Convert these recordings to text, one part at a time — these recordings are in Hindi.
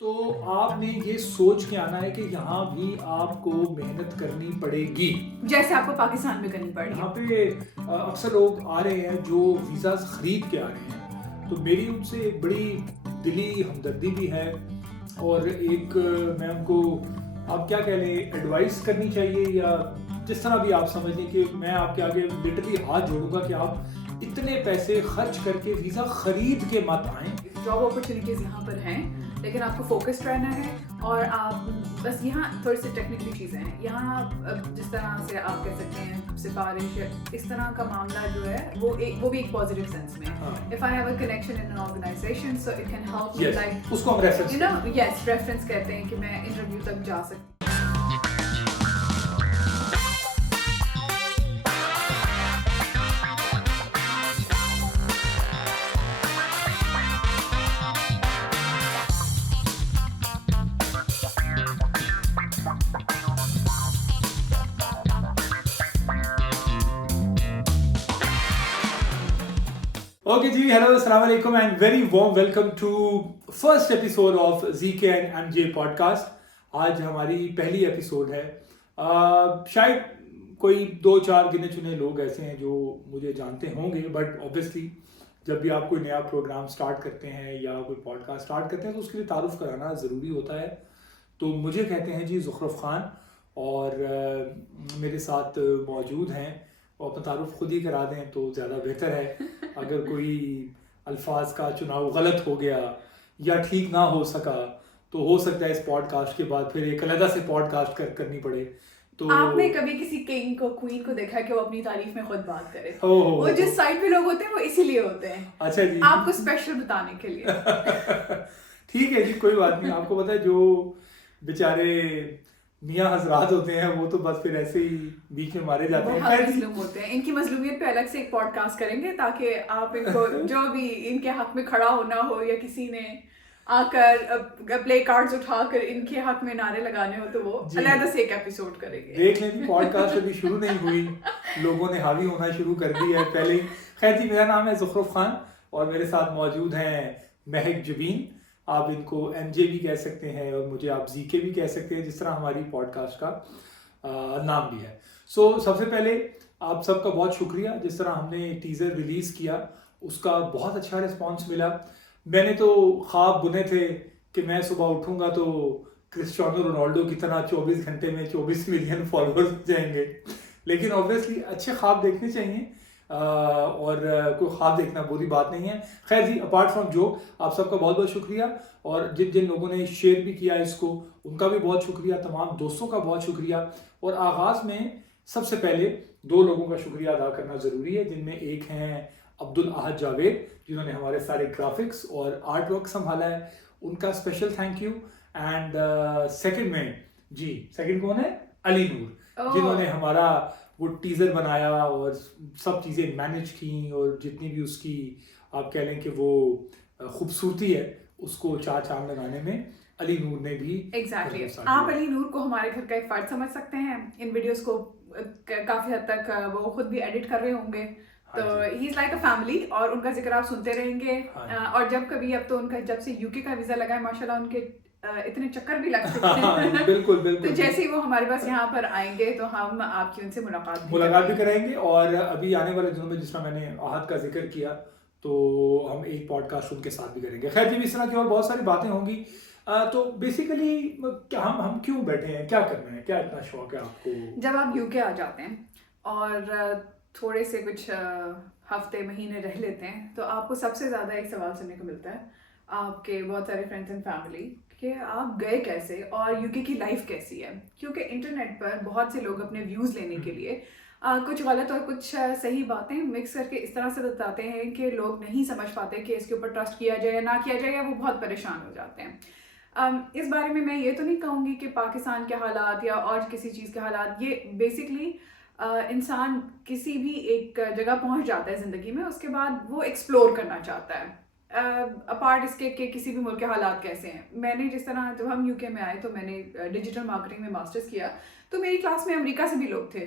तो आपने ये सोच के आना है कि यहाँ भी आपको मेहनत करनी पड़ेगी। जैसे आपको पाकिस्तान में करनी पड़ी यहाँ है। पे अक्सर लोग आ रहे हैं जो वीज़ा खरीद के आ रहे हैं, तो मेरी उनसे एक बड़ी दिली हमदर्दी भी है और एक मैं उनको आप क्या कह लें एडवाइस करनी चाहिए या जिस तरह भी आप समझ लें कि मैं आपके आगे लिटरली हाथ जोड़ूंगा कि आप इतने पैसे खर्च करके वीज़ा खरीद के मत आएं। जॉब अपॉर्चुनिटीज़ यहाँ पर हैं, लेकिन आपको फोकस्ड रहना है और आप बस यहाँ थोड़ी सी टेक्निकली चीज़ें हैं। यहाँ जिस तरह से आप कह सकते हैं सिफारिश इस तरह का मामला जो है वो भी एक पॉजिटिव सेंस में। If I have a connection in an organization so it can help me like उसको हम रेफरेंस रेफरेंस कहते हैं कि मैं इंटरव्यू तक जा सकती हूँ। ओके जी, हेलो अस्सलाम वालेकुम and very warm welcome to first episode of ZK and MJ podcast. आज हमारी पहली एपिसोड है। शायद कोई 2-4 गिने चुने लोग ऐसे हैं जो मुझे जानते होंगे, बट ऑब्वियसली जब भी आप कोई नया प्रोग्राम स्टार्ट करते हैं या कोई पॉडकास्ट स्टार्ट करते हैं तो उसके लिए तारुफ कराना ज़रूरी होता है। तो मुझे कहते हैं जी ज़ुखरफ खान और मेरे साथ मौजूद हैं। वो अपना तारुफ खुद ही करा दें तो ज़्यादा बेहतर है। अगर कोई अल्फाज का चुनाव गलत हो गया या ठीक ना हो सका तो हो सकता है इस पॉडकास्ट के बाद फिर एक अलग से पॉडकास्ट करनी पड़े। तो आपने कभी किसी किंग को क्वीन को देखा कि वो अपनी तारीफ में खुद बात करे? वो जिस साइड पे लोग होते हैं वो इसीलिए होते हैं। अच्छा जी, आपको स्पेशल बताने के लिए। ठीक है जी, कोई बात नहीं। आपको पता है जो बेचारे मियाँ हजरात होते हैं वो तो बस फिर ऐसे ही बीच में मारे जाते हैं। बहुत मजलूम होते हैं। इनकी मजलूमियत पे अलग से एक पॉडकास्ट करेंगे ताकि आप इनको जो भी इनके हक में खड़ा होना हो या किसी ने आकर प्ले कार्ड्स उठाकर इनके हक में नारे लगाने हो तो वो अलग से एक एपिसोड करेंगे। देख लें, पॉडकास्ट अभी शुरू नहीं हुई, लोगों ने हावी होना शुरू कर दिया है पहले ही। खैर जी, मेरा नाम है ज़ुखरफ खान और मेरे साथ मौजूद हैं महक जबीन। आप इनको MJ भी कह सकते हैं और मुझे आप ZK भी कह सकते हैं, जिस तरह हमारी पॉडकास्ट का नाम भी है। सो सबसे पहले आप सबका बहुत शुक्रिया। जिस तरह हमने टीज़र रिलीज़ किया उसका बहुत अच्छा रिस्पांस मिला। मैंने तो ख्वाब बुने थे कि मैं सुबह उठूँगा तो क्रिस्टियानो रोनाल्डो की तरह 24 घंटे में 24 मिलियन फॉलोअर्स हो जाएंगे, लेकिन ऑब्वियसली अच्छे ख्वाब देखने चाहिए और कोई ख्वाब देखना बुरी बात नहीं है। खैर जी, अपार्ट फ्रॉम जो आप सबका बहुत बहुत शुक्रिया और जिन जिन लोगों ने शेयर भी किया इसको उनका भी बहुत शुक्रिया, तमाम दोस्तों का बहुत शुक्रिया। और आगाज़ में सबसे पहले 2 लोगों का शुक्रिया अदा करना ज़रूरी है, जिनमें एक हैं अब्दुल अहद जावेद जिन्होंने हमारे सारे ग्राफिक्स और आर्ट वर्क संभाला है, उनका special thank you. And second में जी, सेकंड कौन है? अली नूर, जिन्होंने हमारा वो टीज़र बनाया और सब चीज़ें मैनेज की और जितनी भी उसकी आप कह लें कि वो खूबसूरती है उसको चार चांद लगाने में अली नूर ने भी एग्जैक्टली आप अली नूर को हमारे घर का एक फर्द समझ सकते हैं। इन वीडियोस को काफ़ी हद तक वो खुद भी एडिट कर रहे होंगे, तो he is like a family और उनका जिक्र आप सुनते रहेंगे। और जब कभी अब तो उनका जब से UK का वीज़ा लगा है माशाल्लाह उनके इतने चक्कर भी लग चुके हैं। बिल्कुल बिल्कुल। तो जैसे ही वो हमारे पास यहाँ पर आएंगे तो हम आपकी उनसे मुलाकात भी कराएंगे। और अभी आने वाले दिनों में जिस तरह मैंने आहद का जिक्र किया तो हम एक पॉडकास्ट उनके साथ भी करेंगे। खैर जी, इस तरह की और बहुत सारी बातें होंगी। तो बेसिकली हम क्यों बैठे हैं, क्या करना है, क्या इतना शौक है आपको? जब आप UK आ जाते हैं और थोड़े से कुछ हफ्ते महीने रह लेते हैं तो आपको सबसे ज़्यादा एक सवाल सुनने को मिलता है आपके बहुत सारे फ्रेंड्स एंड फैमिली कि आप गए कैसे और UK की लाइफ कैसी है। क्योंकि इंटरनेट पर बहुत से लोग अपने व्यूज़ लेने के लिए कुछ गलत और कुछ सही बातें मिक्स करके इस तरह से बताते हैं कि लोग नहीं समझ पाते कि इसके ऊपर ट्रस्ट किया जाए या ना किया जाए, या वो बहुत परेशान हो जाते हैं। इस बारे में मैं ये तो नहीं कहूँगी कि पाकिस्तान के हालात या और किसी चीज़ के हालात, ये बेसिकली इंसान किसी भी एक जगह पहुँच जाता है ज़िंदगी में, उसके बाद वो एक्सप्लोर करना चाहता है अपार्ट इसके कि किसी भी मुल्क के हालात कैसे हैं। मैंने जिस तरह जब हम UK में आए तो मैंने डिजिटल मार्केटिंग में मास्टर्स किया, तो मेरी क्लास में अमेरिका से भी लोग थे।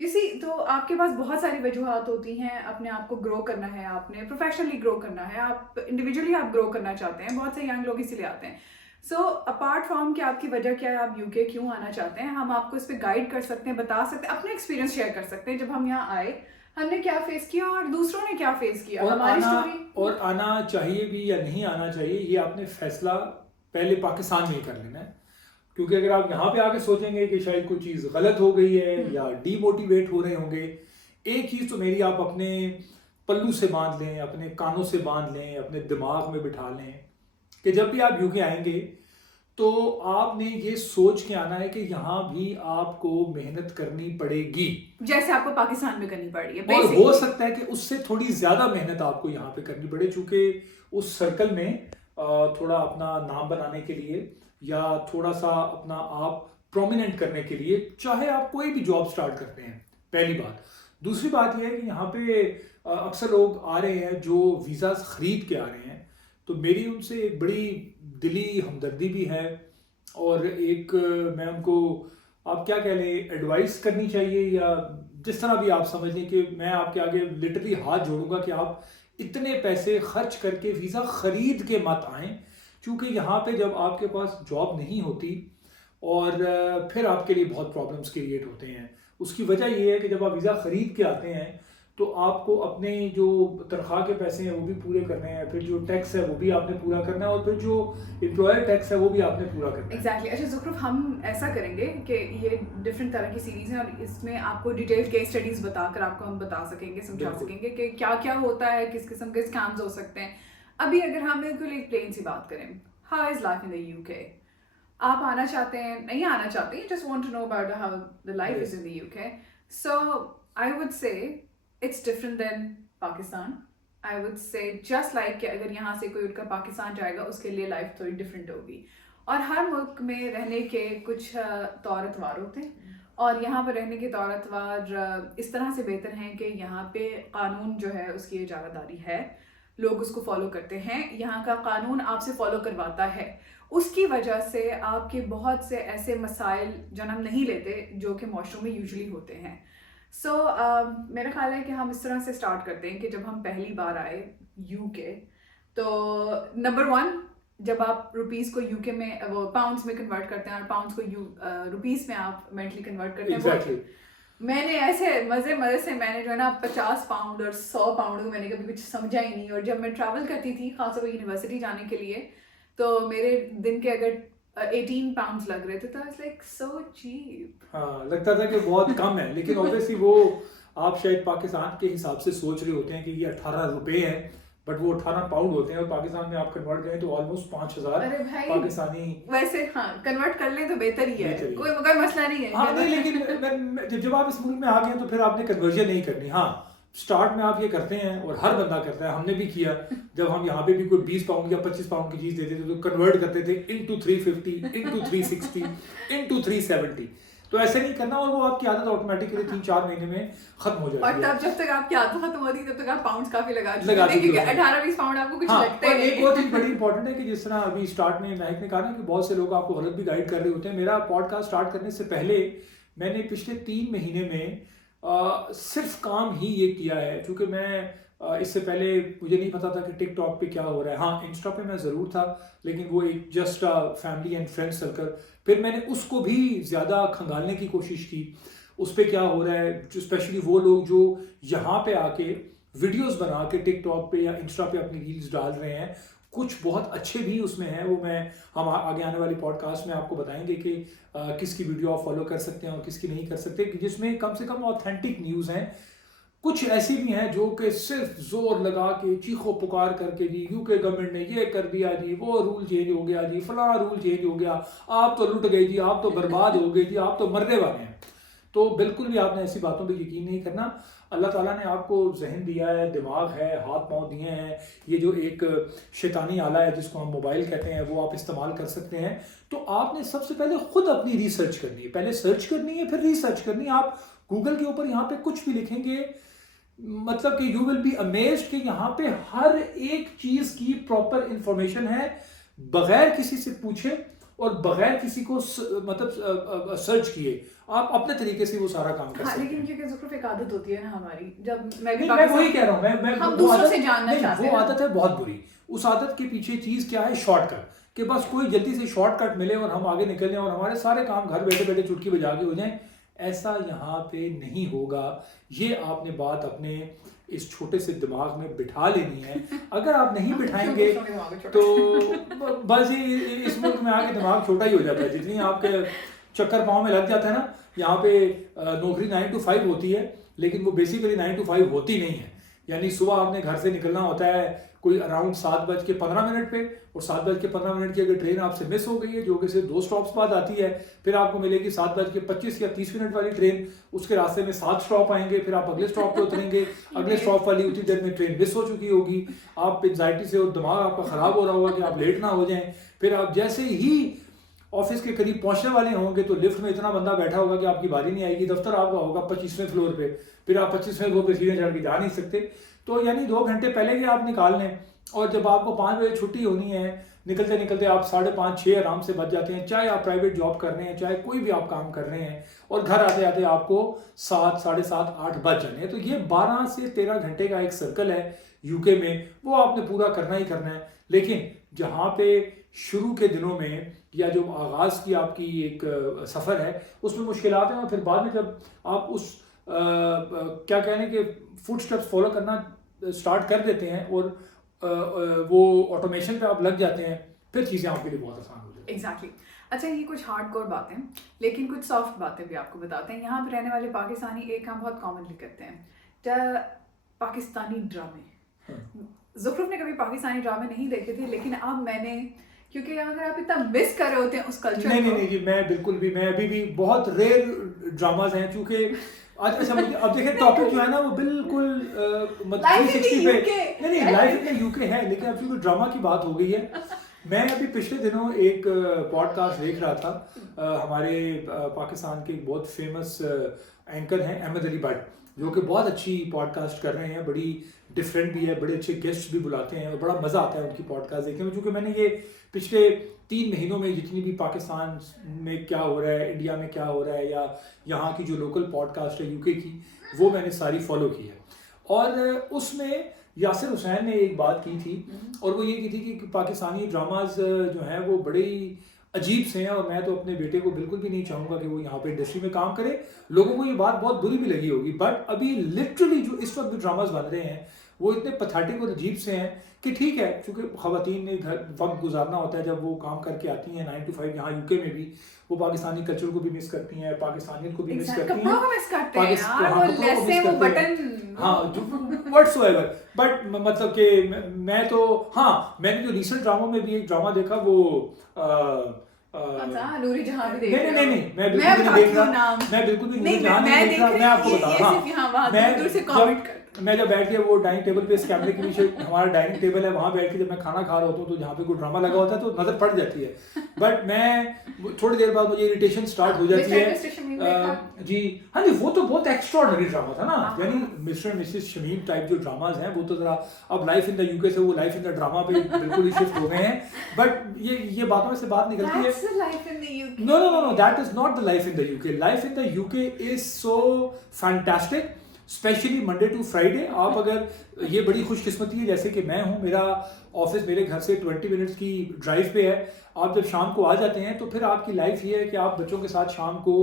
तो आपके पास बहुत सारी वजूहात होती हैं। अपने आप को ग्रो करना है, आपने प्रोफेशनली ग्रो करना है, आप इंडिविजुअली आप ग्रो करना चाहते हैं, बहुत से यंग लोग इसीलिए आते हैं। सो अपार्ट फ्रॉम कि आपकी वजह क्या है, आप यूके क्यों आना चाहते हैं, हम आपको इस पर गाइड कर सकते हैं, बता सकते हैं, अपना एक्सपीरियंस शेयर कर सकते हैं जब हम यहाँ आए हमने क्या फेस किया और दूसरों ने क्या फेस किया, हमारी स्टोरी। और आना चाहिए भी या नहीं आना चाहिए, ये आपने फैसला पहले पाकिस्तान में ही कर लेना है। क्योंकि अगर आप यहाँ पे आके सोचेंगे कि शायद कोई चीज़ गलत हो गई है या डीमोटिवेट हो रहे होंगे, एक चीज़ तो मेरी आप अपने पल्लू से बांध लें, अपने कानों से बांध लें, अपने दिमाग में बिठा लें कि जब भी आप यूके आएंगे तो आपने ये सोच के आना है कि यहाँ भी आपको मेहनत करनी पड़ेगी, जैसे आपको पाकिस्तान में करनी पड़ रही है। और हो सकता है कि उससे थोड़ी ज्यादा मेहनत आपको यहाँ पे करनी पड़े, चूंकि उस सर्कल में थोड़ा अपना नाम बनाने के लिए या थोड़ा सा अपना आप प्रोमिनेंट करने के लिए, चाहे आप कोई भी जॉब स्टार्ट करते हैं, पहली बात। दूसरी बात यह है कि यहाँ पे अक्सर लोग आ रहे हैं जो वीज़ा खरीद के आ रहे हैं, तो मेरी उनसे एक बड़ी दिली हमदर्दी भी है, और एक मैं उनको, आप क्या कह लें, एडवाइस करनी चाहिए, या जिस तरह भी आप समझ लें कि मैं आपके आगे लिटरली हाथ जोड़ूंगा कि आप इतने पैसे खर्च करके वीज़ा ख़रीद के मत आएँ, क्योंकि यहाँ पे जब आपके पास जॉब नहीं होती और फिर आपके लिए बहुत प्रॉब्लम्स क्रिएट होते हैं। उसकी वजह ये है कि जब आप वीज़ा ख़रीद के आते हैं तो आपको अपने जो तनख्वाह के पैसे हैं वो भी पूरे करने हैं, फिर जो टैक्स है वो भी आपने पूरा करना है, और फिर जो एम्प्लॉयर टैक्स है वो भी आपने पूरा करना है। एग्जैक्टली। अच्छा ज़ुखरुफ, हम ऐसा करेंगे कि ये डिफरेंट तरह की सीरीज़ हैं और इसमें आपको डिटेल केस स्टडीज़ बताकर आपको हम बता सकेंगे, समझा सकेंगे कि क्या क्या होता है, किस किस्म के स्कैम्स हो सकते हैं। अभी अगर हम बिल्कुल एक प्लेन सी बात करें, how is life in the UK? आप आना चाहते हैं, नहीं आना चाहते, just want to know about how the life is in the UK. So I would say it's different than Pakistan. I would say just like कि अगर यहाँ से कोई उठकर पाकिस्तान जाएगा उसके लिए लाइफ थोड़ी डिफरेंट होगी, और हर मुल्क में रहने के कुछ तौर अतवार होते हैं, और यहाँ पर रहने के तौर अतवार इस तरह से बेहतर हैं कि यहाँ पे कानून जो है उसकी इजारादारी है, लोग उसको फॉलो करते हैं, यहाँ का कानून आपसे फॉलो करवाता है। उसकी वजह से आपके बहुत से ऐसे मसाइल जन्म नहीं लेते जो कि माशरों में यूजुअली होते हैं। सो मेरा ख्याल है कि हम इस तरह से स्टार्ट करते हैं कि जब हम पहली बार आए यूके, तो नंबर 1, जब आप रुपीस को यूके में वो पाउंड्स में कन्वर्ट करते हैं और पाउंड्स को रुपीस में आप मेंटली कन्वर्ट करते हैं। Exactly. मैंने ऐसे मज़े से मैंने जो है ना 50 पाउंड और 100 पाउंड को मैंने कभी कुछ समझा ही नहीं, और जब मैं ट्रैवल करती थी खासतौर पर यूनिवर्सिटी जाने के लिए, तो मेरे दिन के अगर 18 पाउंड्स लग रहे थे, तो लाइक सो चीप। हाँ, लगता था कि बहुत कम है, लेकिन ऑब्वियसली वो आप शायद पाकिस्तान के हिसाब से सोच रहे होते हैं कि ये 18 रुपए है, बट वो 18 पाउंड होते हैं, और पाकिस्तान में आप कन्वर्ट करें तो ऑलमोस्ट 5000 पाकिस्तानी। वैसे हाँ, कन्वर्ट कर लें तो बेहतर ही है, कोई मसला नहीं है। हाँ नहीं, लेकिन जब आप इस मुल्क में आ गए तो फिर आपने कन्वर्जन नहीं करनी। हाँ, स्टार्ट में आप ये करते हैं, और हर बंदा करता है, हमने भी किया। जब हम यहाँ पे भी कोई 20 पाउंड या 25 पाउंड की चीज़ देते थे तो कन्वर्ट करते थे इनटू 350, इनटू 360, इनटू 370। तो ऐसे नहीं करना, और वो आपकी आदत ऑटोमेटिकली 3-4 महीने में खत्म हो जाती है। और तब जब तक आपकी आदत खत्म होती है तब तक आप पाउंड्स काफी लगा चुके हैं, क्योंकि 18-20 पाउंड आपको कुछ लगता ही नहीं। एक और चीज बड़ी इंपॉर्टेंट है कि जिस तरह अभी स्टार्ट में महक ने कहा ना कि बहुत से लोग आपको गलत भी गाइड कर रहे होते हैं। मेरा पॉडकास्ट स्टार्ट करने से पहले मैंने पिछले 3 महीने में सिर्फ काम ही ये किया है, क्योंकि मैं इससे पहले मुझे नहीं पता था कि टिकटॉक पे क्या हो रहा है। हाँ, इंस्टा पे मैं ज़रूर था, लेकिन वो एक just family and friend circle. फिर मैंने उसको भी ज़्यादा खंगालने की कोशिश की, उस पर क्या हो रहा है, जो स्पेशली वो लोग जो यहाँ पे आके वीडियोस बना के टिकटॉक पे या इंस्टा पे अपनी रील्स डाल रहे हैं। कुछ बहुत अच्छे भी उसमें हैं, वो हम आगे आने वाली पॉडकास्ट में आपको बताएंगे कि किसकी वीडियो आप फॉलो कर सकते हैं और किसकी नहीं कर सकते, जिसमें कम से कम ऑथेंटिक न्यूज़ हैं। कुछ ऐसी भी हैं जो कि सिर्फ जोर लगा के चीखो पुकार करके जी यूके गवर्नमेंट ने ये कर दिया जी, वो रूल चेंज हो गया जी, फलां रूल चेंज हो गया, आप तो लुट गए जी, आप तो बर्बाद हो गए जी, आप तो मरने वाले हैं। तो बिल्कुल भी आपने ऐसी बातों पे यकीन नहीं करना। अल्लाह ताला ने आपको जहन दिया है, दिमाग है, हाथ पांव दिए हैं, ये जो एक शैतानी आला है जिसको हम मोबाइल कहते हैं, वो आप इस्तेमाल कर सकते हैं। तो आपने सबसे पहले खुद अपनी रिसर्च करनी है, पहले सर्च करनी है, फिर रिसर्च करनी है। आप गूगल के ऊपर यहाँ पे कुछ भी लिखेंगे, मतलब कि यू विल बी अमेज्ड कि यहाँ पे हर एक चीज की प्रॉपर इंफॉर्मेशन है, बगैर किसी से पूछे और बगैर किसी को मतलब सर्च किए आप अपने तरीके से वो सारा काम कर सकते हैं। लेकिन क्योंकि ज़ुक्रुफ एक आदत होती है ना हमारी, जब मैं भी मैं वही कह रहा हूँ, मैं हम दूसरों से जानना चाहते हैं, वो आदत है बहुत बुरी। उस आदत के पीछे चीज क्या है, शॉर्टकट। कि बस कोई जल्दी से शॉर्टकट मिले और हम आगे निकल जाएं और हमारे सारे काम घर बैठे बैठे चुटकी बजा के हो जाएं। ऐसा यहाँ पे नहीं होगा। ये आपने बात अपने इस छोटे से दिमाग में बिठा लेनी है। अगर आप नहीं बिठाएंगे तो बस ये इस मुल्क में आके दिमाग छोटा ही हो जाता है। जितनी आपके चक्कर पाँव में लग जाता है ना, यहाँ पे नौकरी 9 to 5 होती है, लेकिन वो बेसिकली 9 to 5 होती नहीं है। यानी सुबह आपने घर से निकलना होता है कोई अराउंड 7:15 पे, और 7:15 की अगर ट्रेन आपसे मिस हो गई है जो कि सिर्फ 2 स्टॉप्स बाद आती है, फिर आपको मिलेगी 7:25 या 30 वाली ट्रेन। उसके रास्ते में 7 स्टॉप आएंगे, फिर आप अगले स्टॉप पे उतरेंगे, अगले स्टॉप वाली उतनी देर में ट्रेन मिस हो चुकी होगी। आप एंजाइटी से और दिमाग आपका ख़राब हो रहा होगा कि आप लेट ना हो जाएं। फिर आप जैसे ही ऑफिस के करीब पहुंचने वाले होंगे तो लिफ्ट में इतना बंदा बैठा होगा कि आपकी बारी नहीं आएगी। दफ्तर आपका होगा 25वें फ्लोर पे, फिर आप 25वें फ्लोर पे सीधे चढ़ के जा नहीं सकते। तो यानी 2 घंटे पहले ही आप निकाल लें, और जब आपको 5 बजे छुट्टी होनी है, निकलते निकलते आप 5:30-6 आराम से बच जाते हैं। चाहे आप प्राइवेट जॉब कर रहे हैं, चाहे कोई भी आप काम कर रहे हैं, और घर आते आते आपको 7, 7:30, 8 बज जाने हैं। तो ये 12 से 13 घंटे का एक सर्कल है यूके में, वो आपने पूरा करना ही करना है। लेकिन जहाँ पे शुरू के दिनों में या जो आगाज़ की आपकी एक सफ़र है उसमें मुश्किलात हैं, और फिर बाद में जब आप उस क्या कहने के फुट स्टेप्स फॉलो करना स्टार्ट कर देते हैं और वो ऑटोमेशन पे आप लग जाते हैं, फिर चीज़ें आपके लिए बहुत आसान हो जाती हैं। एग्जैक्टली। अच्छा, ये कुछ हार्डकोर बातें, लेकिन कुछ सॉफ्ट बातें भी आपको बताते हैं। यहाँ पे रहने वाले पाकिस्तानी एक काम बहुत कॉमनली करते हैं, पाकिस्तानी ड्रामे। ज़ुखरुफ ने कभी पाकिस्तानी ड्रामे नहीं देखे थे, लेकिन अब मैंने, क्योंकि अगर आप इतना मिस कर रहे होते हैं उस कल्चर को। नहीं जी, मैं बिल्कुल भी, मैं अभी भी बहुत रेयर ड्रामाज हैं चूँकि आज अच्छा मुझे अब देखिए टॉपिक जो है ना वो बिल्कुल मतलब 360 पे नहीं लाइफ इन यूके है, लेकिन अब चूँकि ड्रामा की बात हो गई है। मैं अभी पिछले दिनों एक पॉडकास्ट देख रहा था। हमारे पाकिस्तान के एक बहुत फेमस एंकर हैं अहमद अली भट्ट, जो कि बहुत अच्छी पॉडकास्ट कर रहे हैं, बड़ी डिफरेंट भी है, बड़े अच्छे गेस्ट भी बुलाते हैं और बड़ा मज़ा आता है उनकी पॉडकास्ट देखने में। क्योंकि मैंने ये पिछले 3 महीनों में जितनी भी पाकिस्तान में क्या हो रहा है, इंडिया में क्या हो रहा है, या यहाँ की जो लोकल पॉडकास्ट है यूके की, वो मैंने सारी फॉलो की है। और उसमें यासिर हुसैन ने एक बात की थी, और वो ये की थी कि पाकिस्तानी ड्रामाज जो हैं वो बड़े ही अजीब से हैं, और मैं तो अपने बेटे को बिल्कुल भी नहीं चाहूँगा कि वो यहाँ पे इंडस्ट्री में काम करे। लोगों को ये बात बहुत बुरी भी लगी होगी, बट अभी लिटरली जो इस वक्त भी ड्रामाज बन रहे हैं वो इतने पथेटिक और अजीब से हैं कि ठीक है, क्योंकि ख़वातीन ने घर वक्त गुजारना होता है, जब वो काम करके आती हैं 9 to 5 यहाँ यूके में भी, वो पाकिस्तानी कल्चर को भी मिस करती हैं, पाकिस्तानियत को भी मिस करती हैं, व्हाटसोएवर। बट मतलब कि मैं तो हाँ, मैंने जो रिसेंट ड्रामा में भी एक ड्रामा देखा वो नूरी जहां भी देख नहीं, मैं बिल्कुल नहीं देख रहा, मैं बिल्कुल भी नूरी जहां नहीं देख रहा। मैं आपको बता रहा हूँ, मैं जब बैठ के वो डाइनिंग टेबल पे, इस कैमरे के पीछे हमारा डाइनिंग टेबल है, वहाँ बैठ के जब मैं खाना खा रहा होता हूँ तो जहाँ पे कोई ड्रामा लगा होता है तो नजर पड़ जाती है। बट मैं थोड़ी देर बाद मुझे इरिटेशन स्टार्ट हो जाती है। जी हाँ जी, वो तो बहुत एक्स्ट्राऑर्डिनरी ड्रामा था ना, यानी mister and Mrs Shamim type जो ड्रामाज हैं वो तो जरा अब लाइफ इन द यूके से वो लाइफ इन द ड्रामा पे बिल्कुल ही शिफ्ट हो गए हैं। बट ये बातों में से बात निकलती है, no, that is not the life in the UK. Life in the UK is so fantastic, specially Monday to Friday. आप अगर, ये बड़ी खुशकिस्मती है जैसे कि मैं हूँ, मेरा ऑफिस मेरे घर से 20 मिनट्स की ड्राइव पे है। आप जब शाम को आ जाते हैं तो फिर आपकी लाइफ ये है कि आप बच्चों के साथ शाम को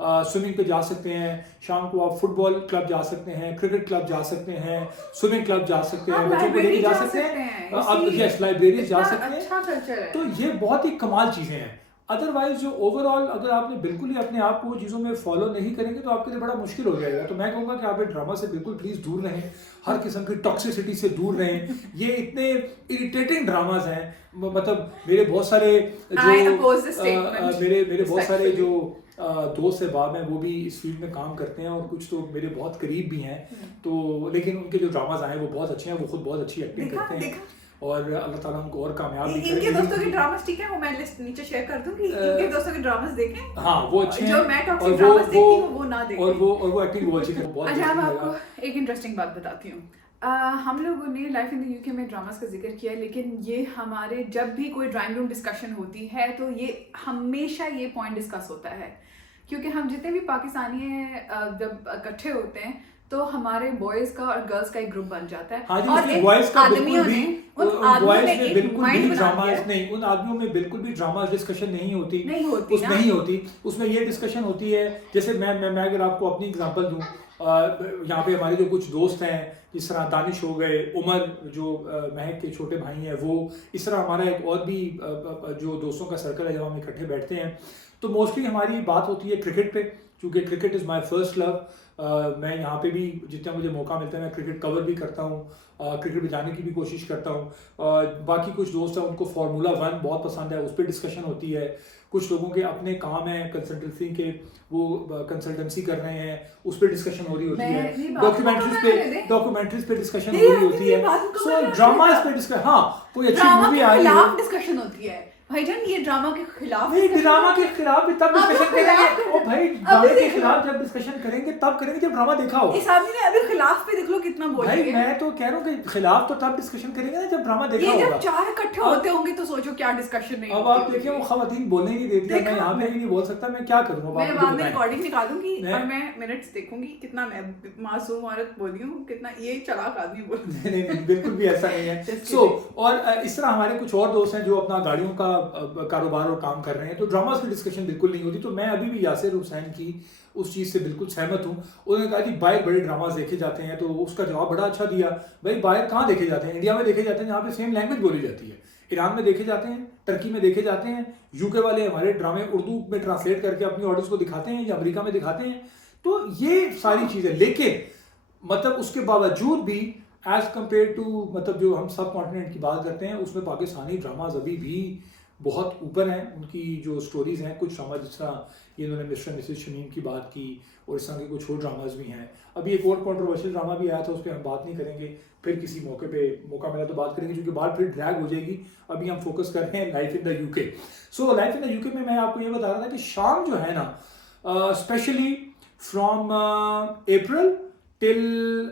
स्विमिंग पे जा सकते हैं, शाम को आप फुटबॉल क्लब जा सकते हैं, क्रिकेट क्लब जा सकते हैं, स्विमिंग क्लब जा सकते हैं, बच्चों को लेके जा सकते हैं, आप यस लाइब्रेरीज जा सकते हैं। तो ये बहुत ही कमाल चीज़ें हैं। अदरवाइज जो ओवरऑल अगर आपने बिल्कुल ही अपने आप को चीज़ों में फॉलो नहीं करेंगे तो आपके लिए बड़ा मुश्किल हो जाएगा। तो मैं कहूँगा कि आप ये ड्रामा से बिल्कुल प्लीज़ दूर रहें, हर किस्म की टॉक्सिसिटी से दूर रहें। ये इतने इरिटेटिंग ड्रामाज हैं, मतलब मेरे बहुत सारे मेरे बहुत सारे जो दोस्त अहबाब हैं वो भी इस फील्ड में काम करते हैं, और कुछ तो मेरे बहुत करीब भी हैं, तो लेकिन उनके जो ड्रामाज आए वो बहुत अच्छे हैं, वो खुद बहुत अच्छी एक्टिंग करते हैं, और अल्लाह ताला उनको और कामयाब भी करे। इनके दोस्तों के ड्रामास, ठीक है, वो मैं लिस्ट नीचे शेयर कर दूंगी, इनके दोस्तों के ड्रामास देखें। हाँ, वो अच्छे हैं, जो मैं टॉक्सिक ड्रामास देखती हूं वो ना देखें, और वो एक्टिंग वो अच्छी है, बहुत अच्छा। मैं आपको एक इंटरेस्टिंग बात बताती हूँ। हम लोगों ने लाइफ इन द यूके में ड्रामास का जिक्र किया है, लेकिन ये हमारे जब भी कोई ड्राइंग रूम डिस्कशन होती है तो ये हमेशा ये पॉइंट डिस्कस होता है, क्योंकि हम जितने भी पाकिस्तानी जब इकट्ठे होते हैं तो हमारे बॉयज का और गर्ल्स का एक ग्रुप बन जाता है। हाँ जी, और उसमें इन बॉयज का आदमियों बिल्कुल भी ने उन आदमियों बॉयज ने में एक बिल्कुल माइंड भी बना दिया ड्रामाज है। नहीं, उन आदमियों में बिल्कुल भी ड्रामाज डिस्कशन नहीं होती, नहीं होती उसमें ना। नहीं होती। उसमें ये डिस्कशन होती है, जैसे मैं अगर आपको अपनी एग्जांपल दूं, यहाँ पे हमारे जो कुछ दोस्त हैं, जिस तरह दानिश हो गए, उमर जो महक के छोटे भाई हैं वो, इस तरह हमारा एक और भी जो दोस्तों का सर्कल है जब हम इकट्ठे बैठते हैं, तो मोस्टली हमारी बात होती है क्रिकेट पे, क्योंकि cricket is my first love. मैं यहाँ पे भी जितना मुझे मौका मिलता है मैं क्रिकेट कवर भी करता हूँ, क्रिकेट में जाने की भी कोशिश करता हूँ। बाकी कुछ दोस्त हैं उनको फार्मूला 1 बहुत पसंद है, उस पर डिस्कशन होती है। कुछ लोगों के अपने काम हैं कंसल्टेंसी के, वो कंसल्टेंसी कर रहे हैं, उस पर डिस्कशन हो रही होती है। डॉक्यूमेंट्रीज पे डिस्कशन हो रही होती है। सो ड्रामाज पे डिस्कशन, हाँ कोई अच्छी मूवी आ रही है, डिस्कशन होती है भाईजान, ये ड्रामा के खिलाफ नहीं, ड्रामा के खिलाफ भी तब डिस्कशन करेंगे। ओ भाई, ड्रामा के खिलाफ जब डिस्कशन करेंगे तब करेंगे जब ड्रामा देखा हो। इस आदमी ने अभी खिलाफ पे देख लो कितना बोल भाई मैं तो कह रहा हूँ कि खिलाफ तो तब डिस्कशन करेंगे ना जब ड्रामा देखा होगा। ये जब चार इकट्ठे होते होंगे तो सोचो क्या डिस्कशन नहीं अब आप देखिए वो खवातीन बोलने नहीं देती, मैं यहाँ पे भी नहीं बोल सकता, मैं क्या करूँ। मैं बाद में रिकॉर्डिंग निकालूंगी और मैं मिनट्स देखूंगी कितना मैं मासूम औरत बोली हूँ, कितना ये चालाक आदमी बोल। नहीं, बिल्कुल भी ऐसा नहीं है। सो और इस तरह हमारे कुछ और दोस्त हैं जो अपना गाड़ियों का कारोबार और काम कर रहे हैं, तो ड्रामास की डिस्कशन बिल्कुल नहीं होती। तो मैं अभी भी यासिर हुसैन की उस चीज़ से बिल्कुल सहमत हूँ। उन्होंने कहा कि बाहर बड़े ड्रामास देखे जाते हैं, तो उसका जवाब बड़ा अच्छा दिया। भाई बाहर कहाँ देखे जाते हैं? इंडिया में देखे जाते हैं जहाँ पे सेम लैंग्वेज बोली जाती है। ईरान में देखे जाते हैं, टर्की में देखे जाते हैं, यूके वाले हमारे ड्रामे उर्दू में ट्रांसलेट करके अपनी ऑडियंस को दिखाते हैं, या अमेरिका में दिखाते हैं। तो ये सारी चीज़ें, लेकिन मतलब उसके बावजूद भी एज कम्पेयर टू मतलब जो हम सब कॉन्टिनेंट की बात करते हैं, उसमें पाकिस्तानी ड्रामाज अभी भी बहुत ऊपर हैं। उनकी जो स्टोरीज हैं, कुछ ड्रामा जिस तरह ये इन्होंने मिस्टर मिसेस शमीम की बात की, और इस तरह के कुछ और ड्रामाज भी हैं। अभी एक और कंट्रोवर्शियल ड्रामा भी आया था, उस पर हम बात नहीं करेंगे, फिर किसी मौके पे मौका मिला तो बात करेंगे, क्योंकि बात फिर ड्रैग हो जाएगी। अभी हम फोकस कर रहे हैं life in the UK. So life in the UK में मैं आपको ये बता रहा था कि शाम जो है ना, स्पेशली फ्रॉम अप्रैल टिल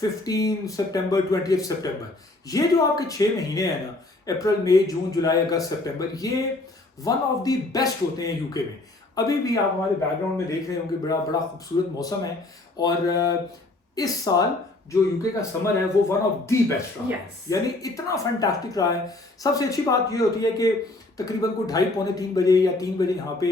15 सितंबर 20 सितंबर, ये जो आपके 6 महीने हैं ना, अप्रैल मई जून जुलाई अगस्त सितंबर, ये वन ऑफ द बेस्ट होते हैं यूके में। अभी भी आप हमारे बैकग्राउंड में देख रहे होंगे, बड़ा बड़ा खूबसूरत मौसम है। और इस साल जो यूके का समर है वो वन ऑफ द बेस्ट रहा, यानी इतना फैंटास्टिक रहा है। सबसे अच्छी बात ये होती है कि तकरीबन को 2:30 पौने 3 बजे या 3 बजे यहाँ पे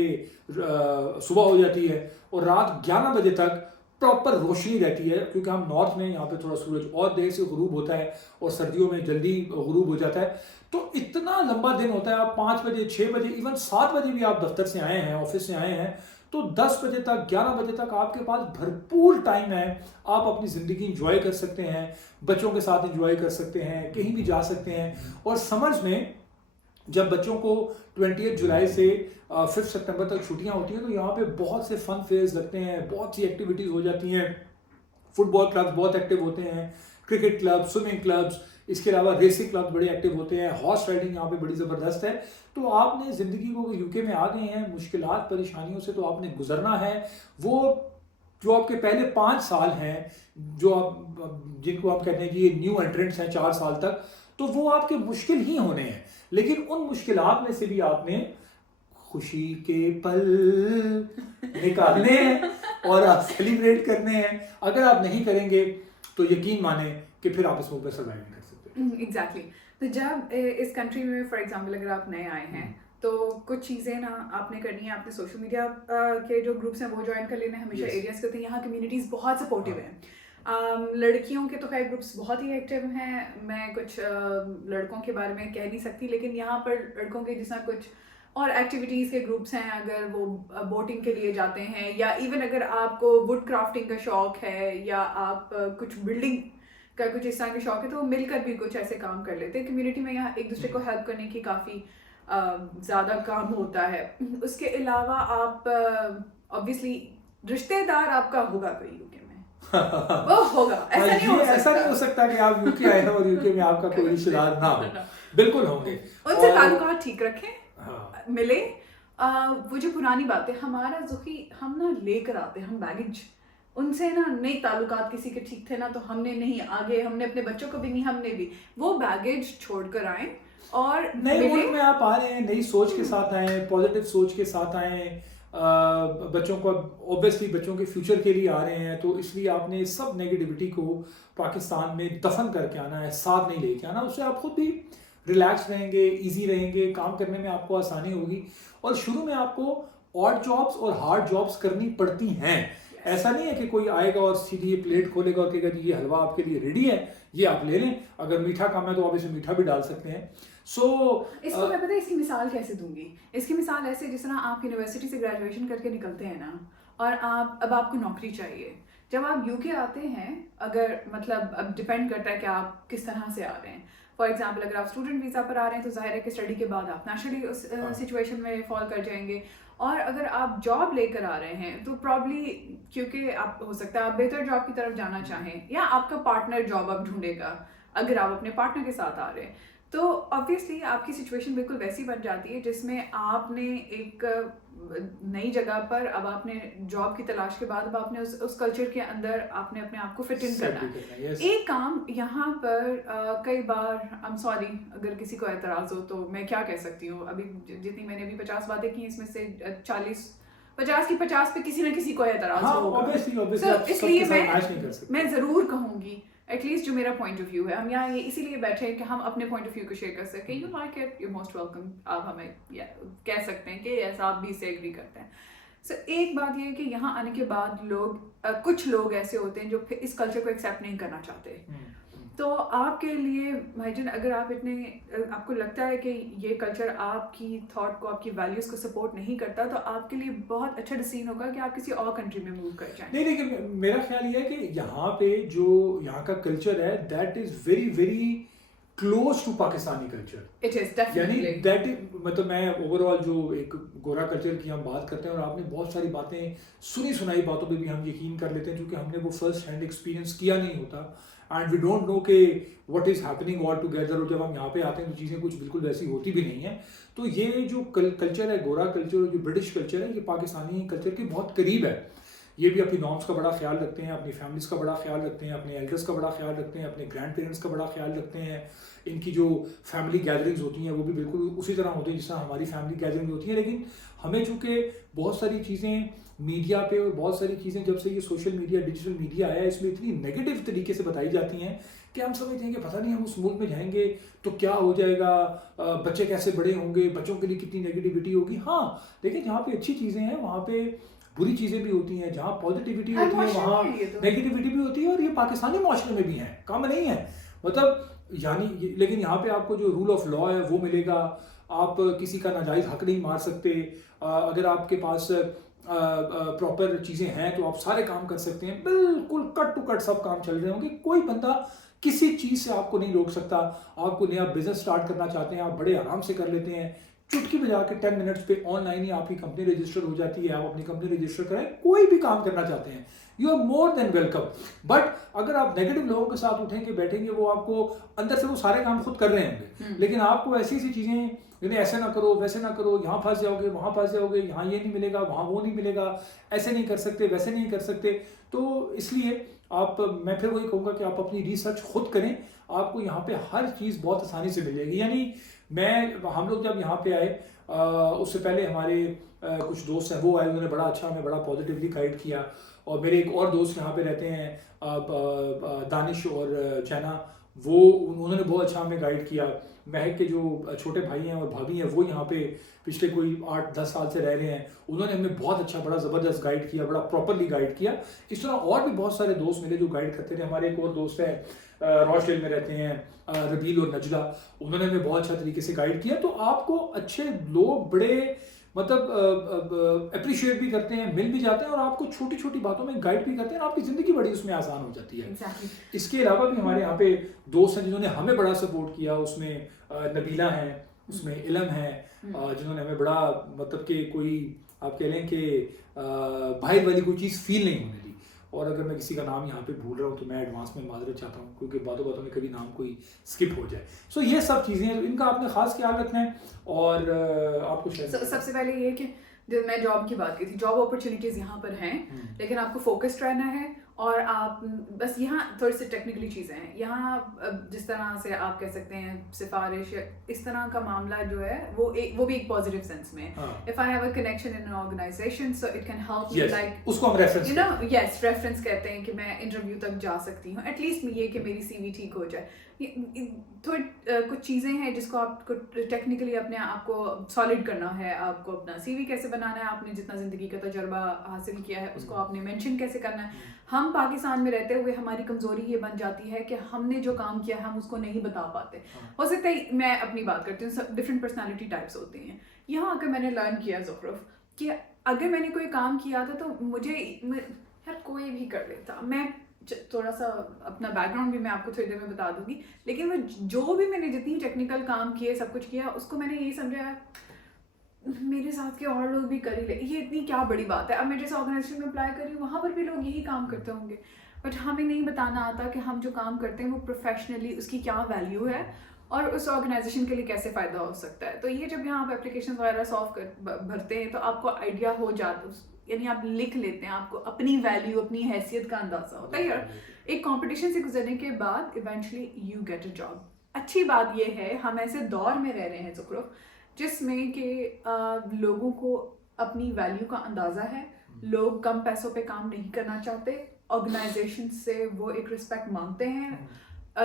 सुबह हो जाती है, और रात 11 बजे तक प्रॉपर रोशनी रहती है, क्योंकि हम नॉर्थ में यहाँ पे थोड़ा सूरज और देर से गुरूब होता है, और सर्दियों में जल्दी गुरूब हो जाता है। तो इतना लंबा दिन होता है। आप 5 बजे 6 बजे इवन 7 बजे भी आप दफ्तर से आए हैं, ऑफिस से आए हैं, तो 10 बजे तक 11 बजे तक आपके पास भरपूर टाइम है। आप अपनी ज़िंदगी इंजॉय कर सकते हैं, बच्चों के साथ इंजॉय कर सकते हैं, कहीं भी जा सकते हैं। और समर्स में जब बच्चों को 20 जुलाई से 5 सितंबर तक छुट्टियां होती हैं, तो यहाँ पे बहुत से फन फेयर्स लगते हैं, बहुत सी एक्टिविटीज़ हो जाती हैं। फुटबॉल क्लब्स बहुत एक्टिव होते हैं, क्रिकेट क्लब, स्विमिंग क्लब्स, इसके अलावा रेसिंग क्लब्स बड़े एक्टिव होते हैं, हॉर्स राइडिंग यहाँ पे बड़ी ज़बरदस्त है। तो आपने ज़िंदगी को यूके में आ गए हैं, मुश्किलात परेशानियों से तो आपने गुजरना है। वो जो आपके पहले 5 साल हैं, जो आप जिनको आप कहते हैं कि ये न्यू एंट्रेंट्स हैं 4 साल तक, तो वो आपके मुश्किल ही होने हैं। लेकिन उन मुश्किलात में से भी आपने खुशी के पल निकालने हैं और आप सेलिब्रेट करने हैं। अगर आप नहीं करेंगे तो यकीन माने कि फिर आप इस मुल्क में सर्वाइव नहीं कर सकते। एग्जैक्टली। तो जब इस कंट्री में फॉर एग्जांपल अगर आप नए आए हैं, तो कुछ चीज़ें ना आपने करनी है। आपने सोशल मीडिया के जो ग्रुप्स हैं वो ज्वाइन कर लेने, हमेशा एरियाज करते हैं। यहाँ कम्युनिटीज़ बहुत सपोर्टिव हैं। लड़कियों के तो खैर ग्रुप्स बहुत ही एक्टिव हैं, मैं कुछ लड़कों के बारे में कह नहीं सकती, लेकिन यहाँ पर लड़कों के जिस कुछ और एक्टिविटीज़ के ग्रुप्स हैं। अगर वो बोटिंग के लिए जाते हैं, या इवन अगर आपको वुड क्राफ्टिंग का शौक है, या आप कुछ बिल्डिंग का कुछ इस तरह का शौक है, तो मिलकर भी कुछ ऐसे काम कर लेते हैं। कम्युनिटी में यहाँ एक दूसरे को हेल्प करने की काफ़ी ज़्यादा काम होता है। उसके अलावा आप ऑब्वियसली रिश्तेदार आपका होगा कोई यूके में वो होगा, ऐसा नहीं हो सकता कि आप यूके आए हो और यूके में आपका कोई रिश्तेदार ना हो। बिल्कुल होंगे, उनसे ताल्लुकात ठीक रखें। हाँ। मिले। वो जो पुरानी बात है, हमारा ज़ुखी हम ना लेकर आते, हम बैगेज उनसे ना, नई ताल्लुकात किसी के ठीक थे ना, तो हमने नहीं, आगे हमने अपने बच्चों को भी नहीं, हमने भी वो बैगेज छोड़कर आए और नए मुल्क में आप आ रहे हैं, नई सोच के साथ आए, पॉजिटिव सोच के साथ आए, बच्चों को ऑब्वियसली बच्चों के फ्यूचर के लिए आ रहे हैं, तो इसलिए आपने सब नेगेटिविटी को पाकिस्तान में दफन करके आना है, साथ नहीं लेके आना। उससे आप खुद भी रिलैक्स रहेंगे, इजी रहेंगे, काम करने में आपको आसानी होगी। और शुरू में आपको ऑड जॉब्स और हार्ड जॉब्स करनी पड़ती हैं। ऐसा नहीं है कि कोई आएगा और सीधी प्लेट खोलेगा और कहेगा कि ये हलवा आपके लिए रेडी है, ये आप ले लें। अगर मीठा कम है तो आप इसमें मीठा भी डाल सकते हैं। इसको मैं पता है इसकी मिसाल कैसे दूंगी। इसकी मिसाल ऐसे, जिस तरह आप यूनिवर्सिटी से ग्रेजुएशन करके निकलते हैं ना, और अब आपको नौकरी चाहिए। जब आप यूके आते हैं, अगर मतलब अब डिपेंड करता है कि आप किस तरह से आ रहे हैं। फॉर एग्जाम्पल, अगर आप स्टूडेंट वीज़ा पर आ रहे हैं तो जाहिर है कि स्टडी के बाद आप नेचुरली उस सिचुएशन में फॉल कर जाएंगे। और अगर आप जॉब लेकर आ रहे हैं तो प्रॉब्ली, क्योंकि आप हो सकता है आप बेहतर जॉब की तरफ जाना चाहें, या आपका पार्टनर जॉब अब ढूंढेगा अगर आप अपने पार्टनर के साथ आ रहे हैं, तो ऑब्वियसली आपकी सिचुएशन बिल्कुल वैसी बन जाती है जिसमें आपने एक नई जगह पर, अब आपने जॉब की तलाश के बाद अब आपने उस कल्चर के अंदर आपने अपने आप को फिट इन करना है। एक काम यहाँ पर कई बार, आई एम सॉरी अगर किसी को एतराज़ हो तो मैं क्या कह सकती हूँ, अभी जितनी मैंने भी 50 बातें की इसमें से 50 की 50 पे किसी ना किसी को एतराज़ होगा। इसलिए मैं ज़रूर कहूँगी, एटलीस्ट जो मेरा पॉइंट ऑफ व्यू है, हम यहाँ ये इसीलिए बैठे हैं कि हम अपने पॉइंट ऑफ व्यू को शेयर कर सकें। You like it, you most welcome. आप हमें कह सकते हैं कि ऐसा आप भी इससे एग्री करते हैं। सो एक बात ये है कि यहाँ आने के बाद कुछ लोग ऐसे होते हैं जो इस कल्चर को एक्सेप्ट नहीं करना चाहते। तो आपके लिए भाईजान, अगर आपको लगता है कि ये कल्चर आपकी थॉट को, आपकी वैल्यूज़ को सपोर्ट नहीं करता, तो आपके लिए बहुत अच्छा डिसीजन होगा कि आप किसी और कंट्री में मूव कर जाएं। नहीं, लेकिन मेरा ख्याल ये है कि यहाँ पे जो यहाँ का कल्चर है, that is very very close to Pakistani culture. It is definitely, यानी दैट इज, मतलब मैं ओवरऑल जो एक गोरा कल्चर की हम बात करते हैं, और आपने बहुत सारी बातें सुनी सुनाई बातों पे भी हम यकीन कर लेते हैं क्योंकि हमने वो फर्स्ट हैंड एक्सपीरियंस किया नहीं होता, एंड वी डोंट नो के what is happening all together. और जब हम यहाँ पे आते हैं तो चीज़ें कुछ बिल्कुल वैसी होती भी नहीं है। तो ये जो कल्चर है, गोरा कल्चर, जो ब्रिटिश कल्चर है, ये पाकिस्तानी कल्चर के बहुत करीब है। ये भी अपनी नॉर्म्स का बड़ा ख्याल रखते हैं, अपनी फैमिलीज का बड़ा ख्याल रखते हैं, अपने एल्डर्स का बड़ा ख्याल रखते हैं, अपने ग्रैंड पेरेंट्स का बड़ा ख्याल रखते हैं। इनकी जो फैमिली गैदरिंग्स होती हैं वो भी बिल्कुल उसी तरह होती है जिस तरह हमारी फैमिली गैदरिंग होती है। लेकिन हमें चूँकि बहुत सारी चीज़ें मीडिया पे, और बहुत सारी चीज़ें जब से ये सोशल मीडिया, डिजिटल मीडिया आया, इसमें इतनी नेगेटिव तरीके से बताई जाती हैं कि हम समझते हैं कि पता नहीं हम उस मुल्क में जाएंगे तो क्या हो जाएगा, बच्चे कैसे बड़े होंगे, बच्चों के लिए कितनी नेगेटिविटी होगी। हाँ, लेकिन जहाँ पे अच्छी चीज़ें हैं वहाँ पे बुरी चीज़ें भी होती हैं, जहाँ पॉजिटिविटी होती है वहाँ नेगेटिविटी भी होती है, और ये पाकिस्तानी माशरे में भी है, कम नहीं है। मतलब यानी लेकिन यहाँ पे आपको जो रूल ऑफ लॉ है वो मिलेगा, आप किसी का नाजायज़ हक नहीं मार सकते। अगर आपके पास प्रॉपर चीज़ें हैं तो आप सारे काम कर सकते हैं, बिल्कुल कट टू कट सब काम चल रहे होंगे। कोई बंदा किसी चीज़ से आपको नहीं रोक सकता। आपको नया बिजनेस स्टार्ट करना चाहते हैं, आप बड़े आराम से कर लेते हैं, चुटकी बजा के 10 मिनट्स पे ऑनलाइन ही आपकी कंपनी रजिस्टर हो जाती है। आप अपनी कंपनी रजिस्टर करें, कोई भी काम करना चाहते हैं, you are more than welcome. But अगर आप नेगेटिव लोगों के साथ उठेंगे, बैठेंगे, वो आपको अंदर से वो सारे काम खुद कर रहे होंगे, लेकिन आपको ऐसी ऐसी चीज़ें, ऐसे ना करो, वैसे ना करो, यहाँ फंस जाओगे, वहाँ फंस जाओगे, यहाँ ये नहीं मिलेगा, वहाँ वो नहीं मिलेगा, ऐसे नहीं कर सकते, वैसे नहीं कर सकते। तो इसलिए मैं फिर वही कहूँगा कि आप अपनी रिसर्च खुद करें, आपको यहाँ पे हर चीज़ बहुत आसानी से मिलेगी। यानी हम लोग जब यहाँ पे आए, उससे पहले हमारे कुछ दोस्त हैं, वो आए, उन्होंने बड़ा अच्छा, हमें बड़ा पॉजिटिवली गाइड किया। और मेरे एक और दोस्त यहाँ पे रहते हैं, दानिश और चैना, उन्होंने बहुत अच्छा हमें गाइड किया। महक के जो छोटे भाई हैं और भाभी हैं, वो यहाँ पे पिछले कोई 8-10 साल से रह रहे हैं, उन्होंने हमें बहुत अच्छा, बड़ा ज़बरदस्त गाइड किया, बड़ा प्रॉपरली गाइड किया। इस तरह और भी बहुत सारे दोस्त मिले जो गाइड करते थे। हमारे एक और दोस्त है, रॉचडेल में रहते हैं, रबील और नजला, उन्होंने हमें बहुत अच्छा तरीके से गाइड किया। तो आपको अच्छे लोग बड़े मतलब अप्रिशिएट भी करते हैं, मिल भी जाते हैं, और आपको छोटी छोटी बातों में गाइड भी करते हैं, आपकी ज़िंदगी बड़ी उसमें आसान हो जाती है। exactly. इसके अलावा भी हमारे यहाँ पे दोस्त हैं जिन्होंने हमें बड़ा सपोर्ट किया। उसमें नबीला हैं, उसमें इलम है, जिन्होंने हमें बड़ा, मतलब कि कोई आप कह लें कि बाहर वाली कोई चीज़ फील नहीं होने दी। और अगर मैं किसी का नाम यहाँ पे भूल रहा हूँ तो मैं एडवांस में माजरत चाहता हूँ, क्योंकि बातों बातों में कभी नाम कोई स्किप हो जाए। सो ये सब चीज़ें हैं, इनका आपने खास ख्याल रखना है। और आपको सबसे पहले ये कि मैं जॉब की बात की थी, जॉब अपॉर्चुनिटीज़ यहाँ पर हैं, लेकिन आपको फोकस्ड रहना है और आप बस यहाँ थोड़ी सी टेक्निकली चीज़ें हैं यहाँ जिस तरह से आप कह सकते हैं सिफारिश या इस तरह का मामला जो है वो भी एक पॉजिटिव सेंस में है। If I have a connection in an organization so it can help me like उसको हम reference you know yes reference कहते हैं कि मैं इंटरव्यू तक जा सकती हूँ एटलीस्ट ये कि मेरी सीवी ठीक हो जाए। थोड़ी कुछ चीज़ें हैं जिसको आपको टेक्निकली अपने आप को सॉलिड करना है, आपको अपना सीवी कैसे बनाना है, आपने जितना ज़िंदगी का तजुर्बा हासिल किया है उसको आपने मेंशन कैसे करना है। हम पाकिस्तान में रहते हुए हमारी कमज़ोरी ये बन जाती है कि हमने जो काम किया हम उसको नहीं बता पाते। हो सकता है मैं अपनी बात करती हूँ, सब डिफरेंट पर्सनालिटी टाइप्स होती हैं। यहाँ आकर मैंने लर्न किया ज़ुखरुफ कि अगर मैंने कोई काम किया था तो मुझे यार कोई भी कर लेता, मैं थोड़ा सा अपना बैकग्राउंड भी मैं आपको थोड़ी देर में बता दूंगी, लेकिन वो जो भी मैंने जितनी टेक्निकल काम किए सब कुछ किया उसको मैंने यही समझा मेरे साथ के और लोग भी कर ही ले, ये इतनी क्या बड़ी बात है। अब मैं जिस ऑर्गेनाइजेशन में अप्लाई कर रही हूँ वहाँ पर भी लोग यही काम करते होंगे, बट हमें नहीं बताना आता कि हम जो काम करते हैं वो प्रोफेशनली उसकी क्या वैल्यू है और उस ऑर्गेनाइजेशन के लिए कैसे फ़ायदा हो सकता है। तो ये जब यहाँ आप एप्लीकेशन वगैरह भरते हैं तो आपको आइडिया हो जाता है, यानी आप लिख लेते हैं, आपको अपनी वैल्यू अपनी हैसियत का अंदाज़ा होता है यार। एक कंपटीशन से गुजरने के बाद eventually you get a job. अच्छी बात ये है हम ऐसे दौर में रह रहे हैं ज़ुखरुफ जिसमें कि लोगों को अपनी वैल्यू का अंदाज़ा है, लोग कम पैसों पे काम नहीं करना चाहते, ऑर्गेनाइजेशन से वो एक रिस्पेक्ट मांगते हैं,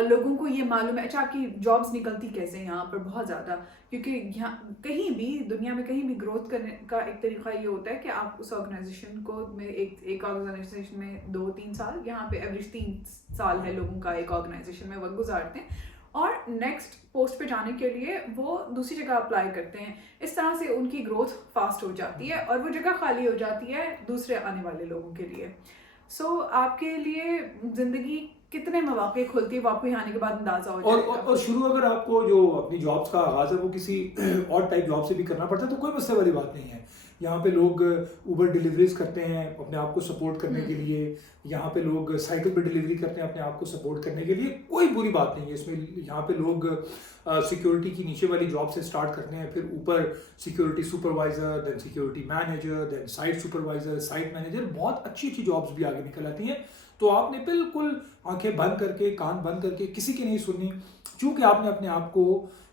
लोगों को ये मालूम है। अच्छा आपकी जॉब्स निकलती कैसे हैं यहाँ पर बहुत ज़्यादा, क्योंकि यहाँ कहीं भी दुनिया में कहीं भी ग्रोथ करने का एक तरीका ये होता है कि आप उस ऑर्गेनाइजेशन को में एक ऑर्गेनाइजेशन में 2-3 साल, यहाँ पे एवरेज 3 साल है लोगों का एक ऑर्गेनाइजेशन में वक्त गुजारते हैं और नेक्स्ट पोस्ट पे जाने के लिए वो दूसरी जगह अप्लाई करते हैं। इस तरह से उनकी ग्रोथ फास्ट हो जाती है और वो जगह खाली हो जाती है दूसरे आने वाले लोगों के लिए। सो आपके लिए ज़िंदगी कितने मौके खुलती है वो आपको यहाँ आने के बाद अंदाजा हो जाएगा। और शुरू अगर आपको जो अपनी जॉब्स का आगाज़ है वो किसी और टाइप जॉब से भी करना पड़ता है तो कोई मसले वाली बात नहीं है। यहाँ पे लोग उबर डिलीवरीज करते हैं अपने आप को सपोर्ट करने के लिए, यहाँ पे लोग साइकिल पे डिलीवरी करते हैं अपने आप को सपोर्ट करने के लिए, कोई बुरी बात नहीं है इसमें। यहाँ पे लोग सिक्योरिटी की नीचे वाली जॉब से स्टार्ट करते हैं, फिर ऊपर security supervisor, then security manager, then site supervisor, site manager, बहुत अच्छी अच्छी जॉब्स भी आगे निकल आती हैं। तो आपने बिल्कुल आंखें बंद करके कान बंद करके किसी की नहीं सुननी, चूँकि आपने अपने आप को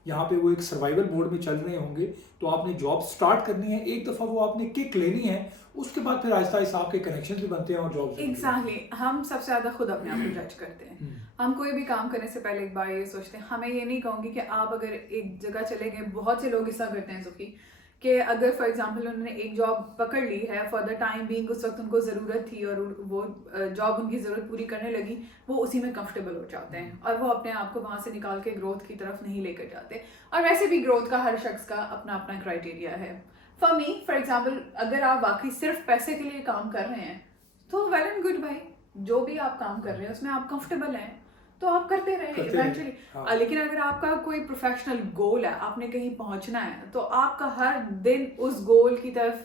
यहाँ पे वो एक सर्वाइवल मोड में चल रहे होंगे तो आपने जॉब स्टार्ट करनी है। एक दफ़ा वो आपने किक लेनी है, उसके बाद फिर आहिस्ता आहिस्ता आपके कनेक्शन भी बनते हैं और जॉब एग्जैक्टली। हम सबसे ज़्यादा खुद अपने आप को जज करते हैं। हम कोई भी काम करने से पहले एक बार ये सोचते हैं, हमें ये नहीं कहूँगी कि आप अगर एक जगह चले गए, बहुत से लोग ऐसा करते हैं सुखी कि अगर फॉर एग्जांपल उन्होंने एक जॉब पकड़ ली है फॉर द टाइम बीइंग, उस वक्त उनको ज़रूरत थी और वो जॉब उनकी ज़रूरत पूरी करने लगी, वो उसी में कंफर्टेबल हो जाते हैं और वो अपने आप को वहाँ से निकाल के ग्रोथ की तरफ नहीं लेकर जाते। और वैसे भी ग्रोथ का हर शख्स का अपना अपना क्राइटेरिया है। फॉर मी फॉर एग्जाम्पल अगर आप वाकई सिर्फ पैसे के लिए काम कर रहे हैं तो वेल एंड गुड भाई, जो भी आप काम कर रहे हैं उसमें आप कंफर्टेबल हैं तो आप करते रहे इवेंचुअली। हाँ। लेकिन अगर आपका कोई प्रोफेशनल गोल है, आपने कहीं पहुंचना है, तो आपका हर दिन उस गोल की तरफ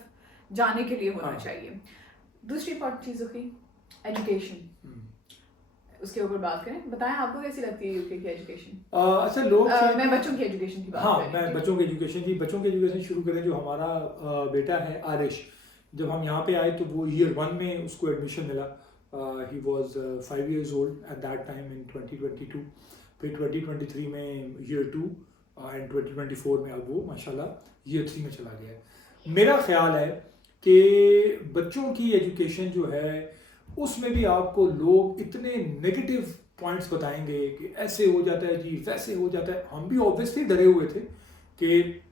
जाने के लिए होना चाहिए। दूसरी इंपॉर्टेंट चीज़ होगी एजुकेशन, उसके ऊपर बात करें। बताएं आपको कैसी लगती है यूके की एजुकेशन? अच्छा लोग मैं बच्चों की एजुकेशन की बात हाँ मैं बच्चों की एजुकेशन शुरू करें। जो हमारा बेटा है आरिश, जब हम यहाँ पे आए तो वो ईयर 1 में उसको एडमिशन मिला। He was 5 years old at that time in 2022. फिर 2023 में year 2 and 2024 में अब वो माशाल्लाह year 3 में चला गया है। मेरा ख्याल है कि बच्चों की एजुकेशन जो है उसमें भी आपको लोग इतने नेगेटिव पॉइंट्स बताएंगे कि ऐसे हो जाता है जी, वैसे हो जाता है। हम भी ऑब्वियसली डरे हुए थे कि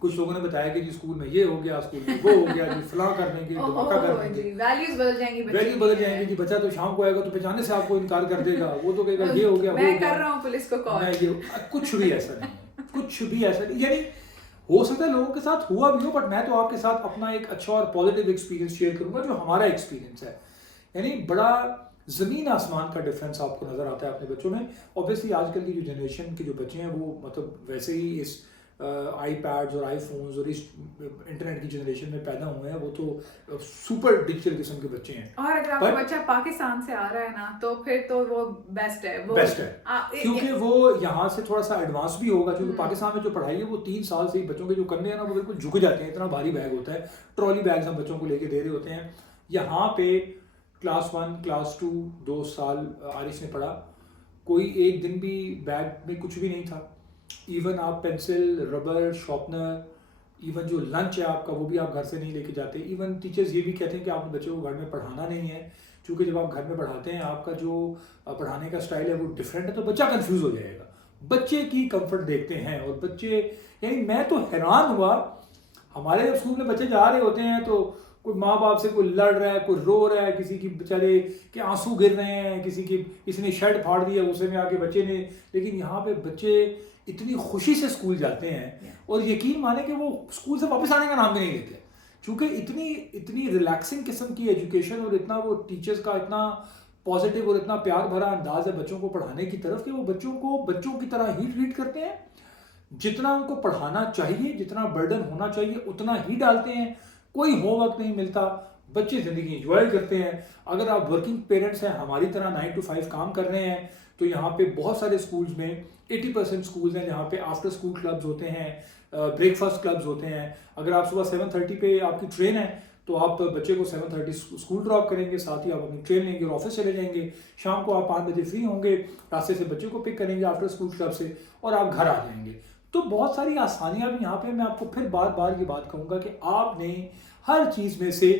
कुछ लोगों ने बताया कि जी स्कूल में ये हो गया, स्कूल में वो हो गया जी, फलां कर देंगे, धमाका कर देंगे, वैल्यूज बदल जाएंगी जी। बच्चा तो शाम को आएगा तो पहचाने से आपको इनकार कर देगा, वो तो कहेगा ये हो गया, मैं कर रहा हूँ पुलिस को कॉल। ये कुछ भी ऐसा नहीं, कुछ भी ऐसा नहीं। यानी हो सकता है लोगों के साथ हुआ भी हो, बट मैं तो आपके साथ अपना एक अच्छा और पॉजिटिव एक्सपीरियंस शेयर करूंगा जो हमारा एक्सपीरियंस है। यानी बड़ा ज़मीन आसमान का डिफरेंस आपको नज़र आता है अपने बच्चों में। ऑब्वियसली आजकल की जो जनरेशन के जो बच्चे हैं वो मतलब वैसे ही इस आईपैड्स और आईफोन्स और इस इंटरनेट की जनरेशन में पैदा हुए हैं, वो तो सुपर डिजिटल किस्म के बच्चे हैं। और अगर आपका बच्चा पाकिस्तान से आ रहा है ना तो फिर तो वो बेस्ट है, क्योंकि वो यहाँ से थोड़ा सा एडवांस भी होगा। क्योंकि पाकिस्तान में जो पढ़ाई है वो 3 साल से ही बच्चों के जो कंधे हैं ना वो बिल्कुल झुक जाते हैं, इतना भारी बैग होता है, ट्रॉली बैग्स हम बच्चों को लेके दे रहे होते हैं। यहाँ पे क्लास 1 क्लास 2 2 साल आरिश ने पढ़ा, कोई एक दिन भी बैग में कुछ भी नहीं था। इवन आप पेंसिल, रबर, शार्पनर, इवन जो लंच है आपका वो भी आप घर से नहीं लेके जाते। इवन टीचर्स ये भी कहते हैं कि आपने बच्चे को घर में पढ़ाना नहीं है, क्योंकि जब आप घर में पढ़ाते हैं आपका जो पढ़ाने का स्टाइल है वो डिफरेंट है, तो बच्चा कंफ्यूज हो जाएगा। बच्चे की कंफर्ट देखते हैं और बच्चे, यानी मैं तो हैरान हुआ, हमारे जब स्कूल में बच्चे जा रहे होते हैं तो कोई माँ बाप से कोई लड़ रहा है, कोई रो रहा है, किसी की बेचारे के आंसू गिर रहे हैं, किसी ने शर्ट फाड़ दिया उसे में आके बच्चे ने, लेकिन यहाँ पे बच्चे इतनी खुशी से स्कूल जाते हैं और यकीन माने कि वो स्कूल से वापस आने का नाम भी नहीं लेते, क्योंकि इतनी रिलैक्सिंग किस्म की एजुकेशन और इतना वो टीचर्स का इतना पॉजिटिव और इतना प्यार भरा अंदाज है बच्चों को पढ़ाने की तरफ कि वो बच्चों को बच्चों की तरह ही ट्रीट करते हैं। जितना उनको पढ़ाना चाहिए, जितना बर्डन होना चाहिए उतना ही डालते हैं। कोई होमवर्क नहीं मिलता, बच्चे ज़िंदगी एंजॉय करते हैं। अगर आप वर्किंग पेरेंट्स हैं, हमारी तरह 9 to 5 काम कर रहे हैं, तो यहाँ पे बहुत सारे स्कूल्स में 80% स्कूल्स हैं जहाँ पे आफ्टर स्कूल क्लब्स होते हैं, ब्रेकफास्ट क्लब्स होते हैं। अगर आप सुबह 7:30 पे आपकी ट्रेन है तो आप बच्चे को 7:30 स्कूल ड्रॉप करेंगे, साथ ही आप अपनी ट्रेन लेंगे और ऑफिस चले जाएंगे। शाम को आप 5 बजे फ्री होंगे, रास्ते से बच्चे को पिक करेंगे आफ्टर स्कूल क्लब से और आप घर आ जाएंगे। तो बहुत सारी आसानियां भी यहाँ पे, मैं आपको फिर बार बार ये बात कहूँगा कि आपने हर चीज़ में से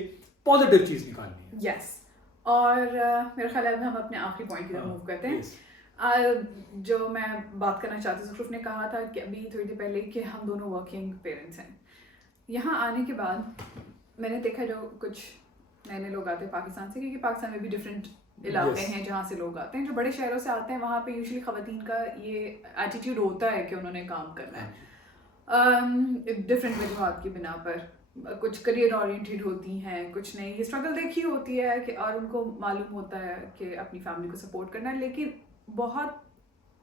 पॉजिटिव चीज़ निकालनी है। यस और मेरे ख्याल है हम अपने आखिरी पॉइंट की तरफ मूव करते हैं। जो मैं बात करना चाहती हूँ, ज़ुखरुफ ने कहा था कि अभी थोड़ी देर पहले कि हम दोनों वर्किंग पेरेंट्स हैं। यहाँ आने के बाद मैंने देखा जो कुछ नए नए लोग आते हैं पाकिस्तान से, क्योंकि पाकिस्तान में भी डिफरेंट इलाके हैं जहाँ से लोग आते हैं। जो बड़े शहरों से आते हैं वहाँ पे यूजुअली ख़वातीन का ये एटीट्यूड होता है कि उन्होंने काम करना है डिफरेंट वजूहात की बिना पर। कुछ करियर ओरिएंटेड होती हैं, कुछ नहीं, ये स्ट्रगल देखी होती है कि और उनको मालूम होता है कि अपनी फैमिली को सपोर्ट करना है। लेकिन बहुत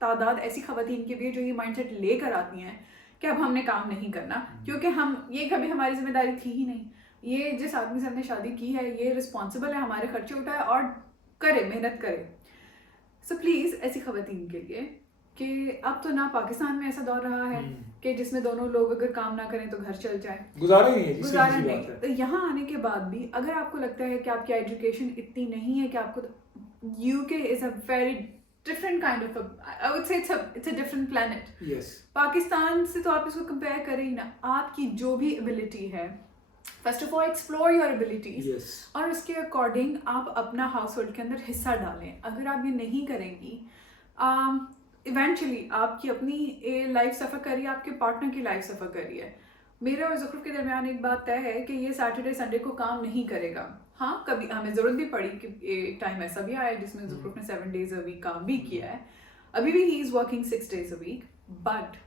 तादाद ऐसी ख़वातीन की भी है जो ये माइंडसेट लेकर आती हैं कि अब हमने काम नहीं करना, क्योंकि हम ये कभी हमारी जिम्मेदारी थी ही नहीं। ये जिस आदमी से हमने शादी की है ये रिस्पॉन्सिबल है, हमारे खर्चे उठाए और करे, मेहनत करे। सो प्लीज़ ऐसी ख़वातीन के लिए कि अब तो ना पाकिस्तान में ऐसा दौर रहा है कि जिसमें दोनों लोग अगर काम ना करें तो घर चल जाए, गुजारा नहीं। तो यहाँ आने के बाद भी अगर आपको लगता है कि आपकी एजुकेशन इतनी नहीं है कि आपको, UK is a very different kind of I would say it's a different planet. Yes. Pakistan से तो आप इसको कंपेयर करें ही ना। आपकी जो भी एबिलिटी है, first of all explore your abilities और उसके अकॉर्डिंग आप अपना हाउस होल्ड के अंदर हिस्सा डालें। अगर आप ये नहीं करेंगी, इवेंचुअली आपकी अपनी लाइफ सफ़र करिए, आपके पार्टनर की लाइफ सफ़र करिए। मेरे और ज़ुखरुफ के दरमियान एक बात तय है कि ये सैटरडे संडे को काम नहीं करेगा। हाँ, कभी हमें ज़रूरत भी पड़ी कि एक टाइम ऐसा भी आया जिसमें ज़ुखरुफ ने 7 days a week काम भी किया है। अभी भी he is working 6 days a week, but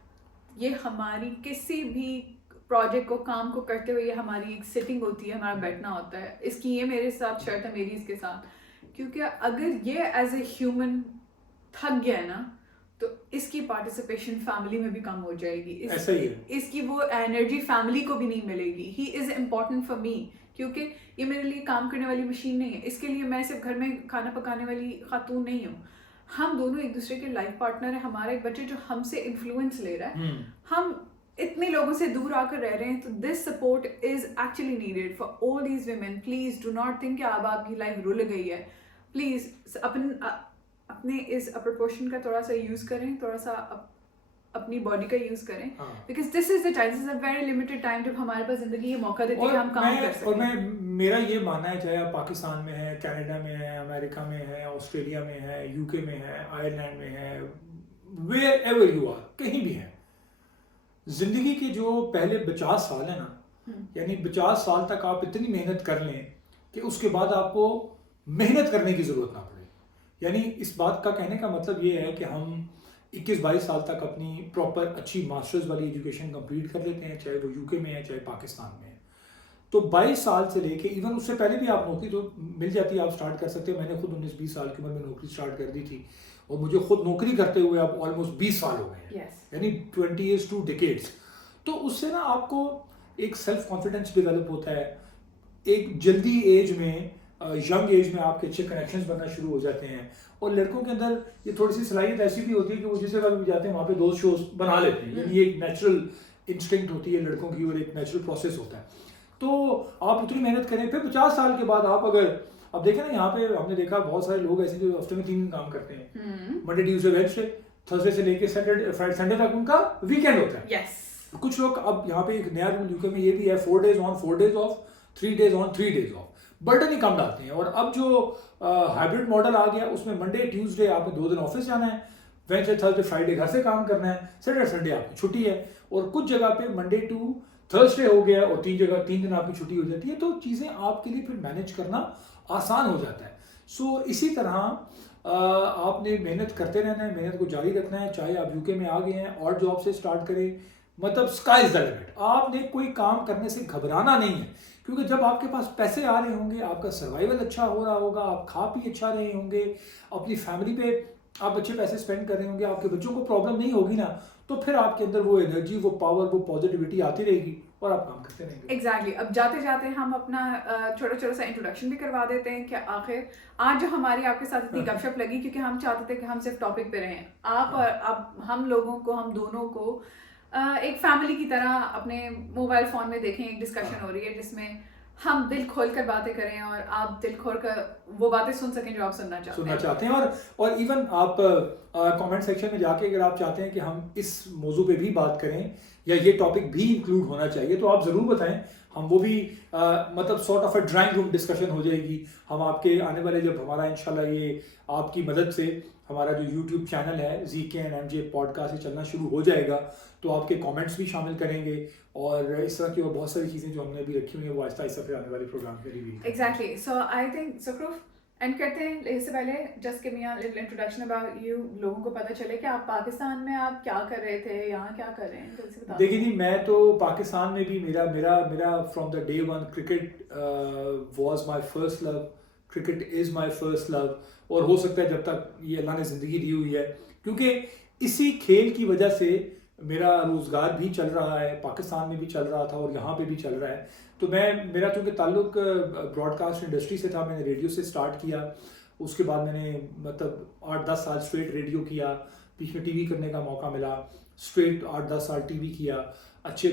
ये हमारी किसी भी प्रोजेक्ट को, काम को करते हुए ये हमारी एक सिटिंग होती है, हमारा बैठना होता है। इसकी ये मेरे साथ शर्त है, मेरी इसके साथ, क्योंकि अगर ये एज ए ह्यूमन थक गया है ना तो इसकी पार्टिसिपेशन फैमिली में भी कम हो जाएगी। इसकी वो एनर्जी फैमिली को भी नहीं मिलेगी। He is important for me, क्योंकि ये मेरे लिए काम करने वाली मशीन नहीं है। इसके लिए मैं सिर्फ घर में खाना पकाने वाली खातून नहीं हूँ। हम दोनों एक दूसरे के लाइफ पार्टनर हैं। हमारा एक बच्चे जो हमसे इन्फ्लुएंस ले रहा है, हम इतने लोगों से दूर आकर रह रहे हैं, तो this support is actually needed for all these women. Please do not think कि अब आपकी लाइफ रुल गई है। प्लीज़ अपने इस प्रपोर्शन का थोड़ा सा यूज़ करें, थोड़ा सा अपनी बॉडी का यूज़ करें, because this is the time, this is a very limited time जब हमारे पास ज़िंदगी ये मौका देती है कि हम काम कर सकें। और मेरा ये मानना है, चाहे आप पाकिस्तान में है, कनाडा में है, अमेरिका में है, ऑस्ट्रेलिया में है, यूके में है, आयरलैंड में है, वेयर एवर यू आर, कहीं भी है, ज़िंदगी के जो पहले 50 साल है ना, यानी 50 साल तक आप इतनी मेहनत कर लें कि उसके बाद आपको मेहनत करने की ज़रूरत ना पड़े। यानी इस बात का कहने का मतलब ये है कि हम 21-22 साल तक अपनी प्रॉपर अच्छी मास्टर्स वाली एजुकेशन कंप्लीट कर लेते हैं, चाहे वो यूके में है चाहे पाकिस्तान में है। तो 22 साल से लेके इवन उससे पहले भी आप नौकरी तो मिल जाती है, आप स्टार्ट कर सकते हो। मैंने खुद 19-20 साल की उम्र में नौकरी स्टार्ट कर दी थी और मुझे खुद नौकरी करते हुए अब ऑलमोस्ट 20 साल हो गए हैं, यानी 20 years 2 decades। तो उससे ना आपको एक सेल्फ कॉन्फिडेंस डेवलप होता है। एक जल्दी एज में, यंग एज में आपके अच्छे कनेक्शंस बनना शुरू हो जाते हैं। और लड़कों के अंदर ये थोड़ी सी सलाहियत ऐसी भी होती है कि वो जिस जगह भी जाते हैं वहाँ पे दोस्त शोज बना लेते हैं। यानी एक नेचुरल इंस्टिंक्ट होती है लड़कों की और एक नेचुरल प्रोसेस होता है। तो आप उतनी मेहनत करें, फिर 50 साल के बाद आप अगर अब देखें ना, यहाँ पे हमने देखा बहुत सारे लोग ऐसे जो हफ्ते में 3 दिन काम करते हैं, मंडे ट्यूसडे वेडनेसडे, थर्सडे से लेके सैटरडे फ्राइडे संडे तक उनका वीकेंड होता है। यस, कुछ लोग, अब यहाँ पे एक नया रूल यूके में ये भी है, 4 days on 4 days off, 3 days on 3 days off, burden ही कम डालते हैं। और अब जो हाइब्रिड मॉडल आ गया उसमें मंडे ट्यूसडे आपने 2 दिन ऑफिस जाना है, वेडनेसडे थर्सडे फ्राइडे घर से काम करना है, सैटरडे संडे आपकी छुट्टी है। और कुछ जगह पे मंडे टू थर्सडे हो गया और 3 दिन आपकी छुट्टी हो जाती है, तो चीज़ें आपके लिए फिर मैनेज करना आसान हो जाता है। सो इसी तरह आपने मेहनत करते रहना है, मेहनत को जारी रखना है, चाहे आप यूके में आ गए हैं और जॉब से स्टार्ट करें, मतलब स्काई इज द लिमिट। आपने कोई काम करने से घबराना नहीं है, क्योंकि जब आपके पास पैसे आ रहे होंगे, आपका सर्वाइवल अच्छा हो रहा होगा, आप खा पी अच्छा रहे होंगे, अपनी फैमिली पे आप अच्छे पैसे स्पेंड कर रहे होंगे, आपके बच्चों को प्रॉब्लम नहीं होगी ना, तो फिर आपके अंदर वो एनर्जी, वो पावर, वो पॉजिटिविटी आती रहेगी और आप काम करते रहेंगे। एग्जैक्टली। अब जाते जाते हम अपना छोटा सा इंट्रोडक्शन भी करवा देते हैं कि आखिर आज जो हमारी आपके साथ इतनी गपशप लगी, क्योंकि हम चाहते थे कि हम सिर्फ टॉपिक पे रहें, आप और अब हम लोगों को, हम दोनों को एक फैमिली की तरह अपने मोबाइल फ़ोन में देखें, एक डिस्कशन हो रही है जिसमें हम दिल खोल कर बातें करें और आप दिल खोल कर वो बातें सुन सकें जो आप सुनना चाहते हैं। और इवन आप कमेंट सेक्शन में जाके अगर आप चाहते हैं कि हम इस मौजू पे भी बात करें या ये टॉपिक भी इंक्लूड होना चाहिए, तो आप ज़रूर बताएं, हम वो भी मतलब sort of a drawing room discussion हो जाएगी। हम आपके आने वाले, जब हमारा इंशाल्लाह ये आपकी मदद से हमारा जो यूट्यूब चैनल है ZK and MJ पॉडकास्ट से चलना शुरू हो जाएगा, तो आपके कमेंट्स भी शामिल करेंगे और इस तरह की और बहुत सारी चीज़ें जो हमने अभी रखी हुई हैं वो आहिस्ता आहिस्ता फिर आने वाले प्रोग्राम के लिए भी। एग्जैक्टली। सो आई थिंक सुक्रूफ एंड करते हैं, इससे पहले just give me a little introduction about you, लोगों को पता चले कि आप पाकिस्तान में आप क्या कर रहे थे, यहाँ क्या कर रहे हैं, जल्दी से बताओ। देखिए जी, मैं तो पाकिस्तान में भी मेरा from the day one cricket was my first love, cricket is my first love. और हो सकता है जब तक ये अल्लाह ने ज़िंदगी दी हुई है, क्योंकि इसी खेल की वजह से मेरा रोज़गार भी चल रहा है, पाकिस्तान में भी चल रहा था और यहाँ पे भी चल रहा है। तो मेरा चूँकि ताल्लुक ब्रॉडकास्ट इंडस्ट्री से था, मैंने रेडियो से स्टार्ट किया, उसके बाद मैंने मतलब 8-10 साल स्ट्रेट रेडियो किया, बीच में टीवी करने का मौका मिला, स्ट्रेट 8-10 साल टीवी किया, अच्छे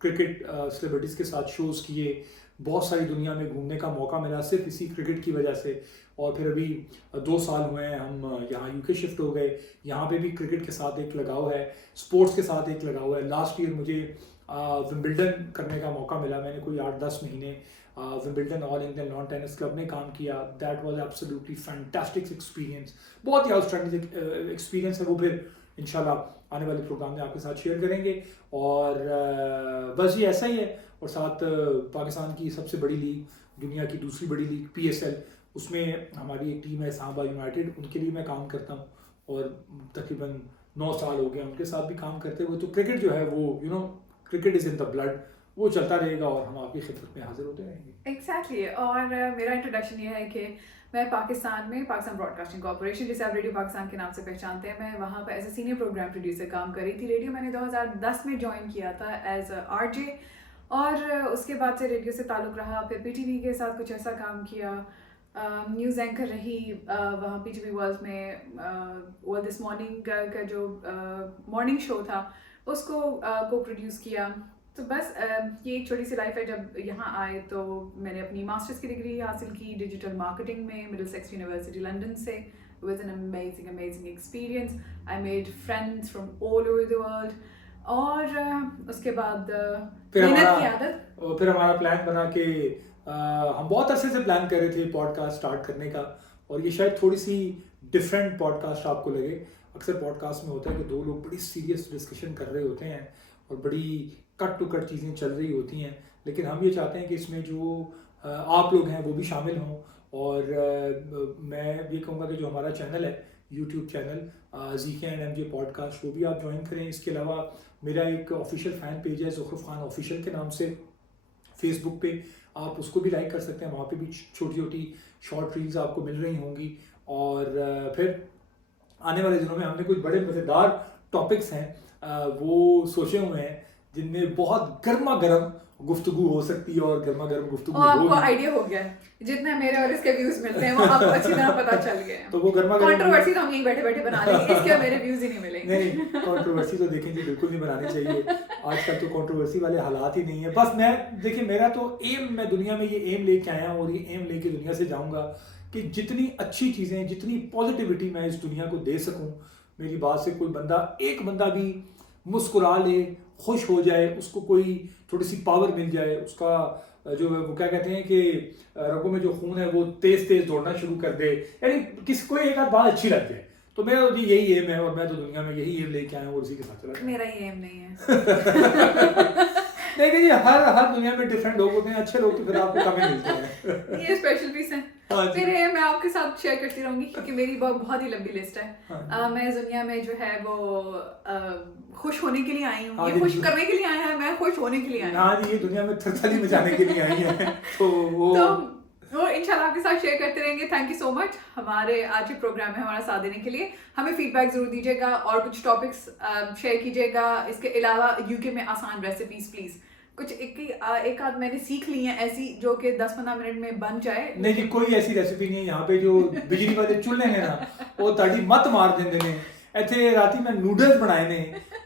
क्रिकेट सेलिब्रिटीज़ के साथ शोज़ किए, बहुत सारी दुनिया में घूमने का मौका मिला सिर्फ इसी क्रिकेट की वजह से। और फिर अभी 2 साल हुए हैं हम यहाँ यूके शिफ्ट हो गए, यहाँ पे भी क्रिकेट के साथ एक लगाव है, स्पोर्ट्स के साथ एक लगाव है। लास्ट ईयर मुझे विंबलडन करने का मौका मिला, मैंने कोई 8-10 महीने Wimbledon all England lawn tennis club में काम किया। That was absolutely fantastic experience, बहुत ही आउटस्टैंडिंग एक्सपीरियंस है वो। फिर इंशाल्लाह आने वाले प्रोग्राम में आपके साथ शेयर करेंगे। और बस ये ऐसा ही है। और साथ पाकिस्तान की सबसे बड़ी लीग, दुनिया की दूसरी बड़ी लीग PSL, उसमें हमारी एक टीम है इस्लामाबाद यूनाइटेड, उनके लिए मैं काम करता हूँ और तकरीबन 9 साल हो गए उनके साथ भी काम करते हुए। तो क्रिकेट जो है वो cricket is in the blood, वो चलता रहेगा और हम आपकी खिदमत में हाजिर होते रहेंगे। एग्जैक्टली। और मेरा इंट्रोडक्शन ये है कि मैं पाकिस्तान में पाकिस्तान ब्रॉडकास्टिंग कॉर्पोरेशन, जिसे आप रेडियो पाकिस्तान के नाम से पहचानते हैं, मैं वहाँ पर as a senior programme producer काम कर रही थी। रेडियो मैंने 2010 में ज्वाइन किया था एज RJ, और उसके बाद से रेडियो से ताल्लुक़ रहा। फिर PTV के साथ कुछ ऐसा काम किया, न्यूज़ एंकर रही वहाँ PTV वर्ल्ड में। वर्ल्ड दिस मॉर्निंग का जो मॉर्निंग शो था उसको को प्रोड्यूस किया। तो बस ये एक छोटी सी लाइफ है। जब यहाँ आए तो मैंने अपनी मास्टर्स की डिग्री हासिल की डिजिटल मार्केटिंग में मिडिलसेक्स यूनिवर्सिटी लंदन से। It was an amazing experience. I made friends from all over the world. और उसके बाद मेहनत की आदत। फिर हमारा प्लान बना कि हम बहुत अरसे से प्लान कर रहे थे पॉडकास्ट स्टार्ट करने का, और ये शायद थोड़ी सी डिफरेंट पॉडकास्ट आपको लगे। अक्सर पॉडकास्ट में होता है कि 2 लोग बड़ी सीरियस डिस्कशन कर रहे होते हैं और बड़ी कट टू कट चीज़ें चल रही होती हैं, लेकिन हम ये चाहते हैं कि इसमें जो आप लोग हैं वो भी शामिल हों। और मैं ये कहूँगा कि जो हमारा चैनल है, YouTube channel ZK and MJ podcast, वो भी आप ज्वाइन करें। इसके अलावा मेरा एक ऑफिशियल फ़ैन पेज है ज़ुखरुफ खान ऑफिशियल के नाम से फेसबुक पे, आप उसको भी लाइक कर सकते हैं। वहाँ पे भी छोटी छोटी शॉर्ट रील्स आपको मिल रही होंगी। और फिर आने वाले दिनों में हमने कुछ बड़े मज़ेदार टॉपिक्स हैं वो सोचे हुए हैं, जिनमें बहुत गर्मा गर्म गुफ्तगू हो सकती है और गर्मा गर्म गुफ्तगू और आपको होगी। आइडिया हो गया है जितने मेरे और इसके व्यूज मिलते हैं वो आपको अच्छी तरह पता चल गए हैं। तो वो गर्मा गर्म कंट्रोवर्सी तो हम यहीं बैठे बैठे बना लेंगे, इसके मेरे व्यूज ही नहीं मिलेंगे। नहीं, कंट्रोवर्सी तो देखें जी बिल्कुल नहीं बनानी चाहिए। आजकल तो कंट्रोवर्सी वाले हालात ही नहीं है। बस मैं देखिए मेरा तो एम, मैं दुनिया में ये एम लेके आया हूँ और ये एम लेके दुनिया से जाऊंगा कि जितनी अच्छी चीज़ें, जितनी पॉजिटिविटी मैं इस दुनिया को दे सकूँ, मेरी बात से कोई बंदा, एक बंदा भी मुस्कुरा ले, खुश हो जाए, उसको कोई थोड़ी सी पावर मिल जाए, उसका जो है वो क्या कहते हैं कि रगों में जो खून है वो तेज तेज दौड़ना शुरू कर दे, यानी किसी को एक आध बात अच्छी लग जाए, तो मेरा तो यही एम है और मैं तो दुनिया में यही एम लेके आया हूँ और उसी के साथ चला। मेरा ये एम नहीं है। देखिए जी, हर दुनिया में डिफरेंट लोग होते हैं, अच्छे लोग तो फिर आपको कम ही मिलते हैं। ये स्पेशल पीस है। हाँ जी। मेरे मैं आपके साथ शेयर करती रहूंगी क्योंकि मेरी बहुत ही लंबी लिस्ट है। हाँ मैं इस दुनिया में जो है वो खुश होने के लिए आई हूँ, हाँ ये जी, खुश जी। करने के लिए आया है, मैं खुश होने के लिए आई हूँ। हाँ जी, ये दुनिया में थरथरी मचाने के लिए आई है, तो वो इंशाल्लाह आपके साथ शेयर करते रहेंगे। थैंक यू सो मच हमारे आज के प्रोग्राम में हमारा साथ देने के लिए। हमें फीडबैक जरूर दीजिएगा और कुछ टॉपिक्स शेयर कीजिएगा। इसके अलावा यूके में आसान रेसिपीज प्लीज कुछ एक आध मैंने सीख ली हैं ऐसी जो कि 10-15 मिनट में बन जाए। नहीं जी, कोई ऐसी रेसिपी नहीं है यहाँ पे। जो बिजली वाले चूल्हे ने ना वो ताड़ी मत मार देंगे ने। इतने राती में नूडल्स बनाए ने,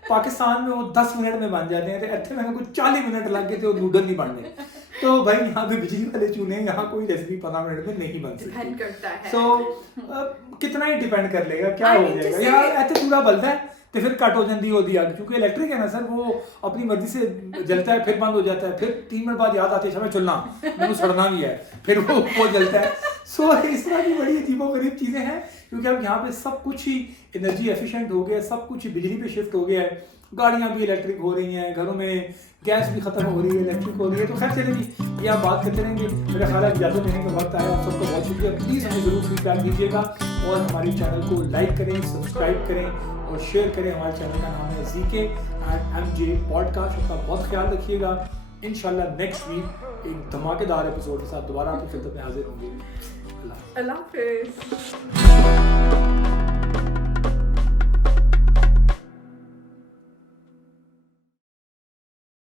पाकिस्तान में वो 10 मिनट में बन जाते हैं, तो इतने मैंने कुछ 40 मिनट लग गए थे वो नूडल नहीं बनने। तो भाई यहाँ पे बिजली वाले चूल्हे, यहाँ कोई रेसिपी 15 मिनट में नहीं बन डिपेंड सकती। करता है। सो कितना ही डिपेंड कर लेगा, क्या I हो mean to जाएगा, say- यार ऐसे चूल्हा बलता है तो फिर कट हो जाती होती है, क्योंकि इलेक्ट्रिक है ना सर, वो अपनी मर्जी से जलता है, फिर बंद हो जाता है, फिर 3 मिनट बाद याद आती है समय चुनना, मैंने सड़ना भी है, फिर वो जलता है। सो इस तरह की बड़ी अजीबोगरीब चीज़ें हैं, क्योंकि अब यहाँ पे सब कुछ ही एनर्जी एफिशिएंट हो गया है, सब कुछ ही बिजली पे शिफ्ट हो गया है, गाड़ियाँ भी इलेक्ट्रिक हो रही हैं, घरों में गैस भी खत्म हो रही है, इलेक्ट्रिक हो रही है। तो खैर चले जी, ये आप बात करते रहेंगे। मेरा ख्याल है इजाज़त देने का वक्त आया। आप सबको बहुत शुक्रिया। प्लीज़ हमें ज़रूर फीडबैक दीजिएगा और हमारे चैनल को लाइक करें, सब्सक्राइब करें और शेयर करें। हमारे चैनल का नाम है ZK&MJ पॉडकास्ट। अपना बहुत ख्याल रखिएगा। इंशाल्लाह नेक्स्ट वीक एक धमाकेदार एपिसोड के साथ दोबारा आपकी खिदमत में हाजिर होंगे। अल्लाह हाफिज़।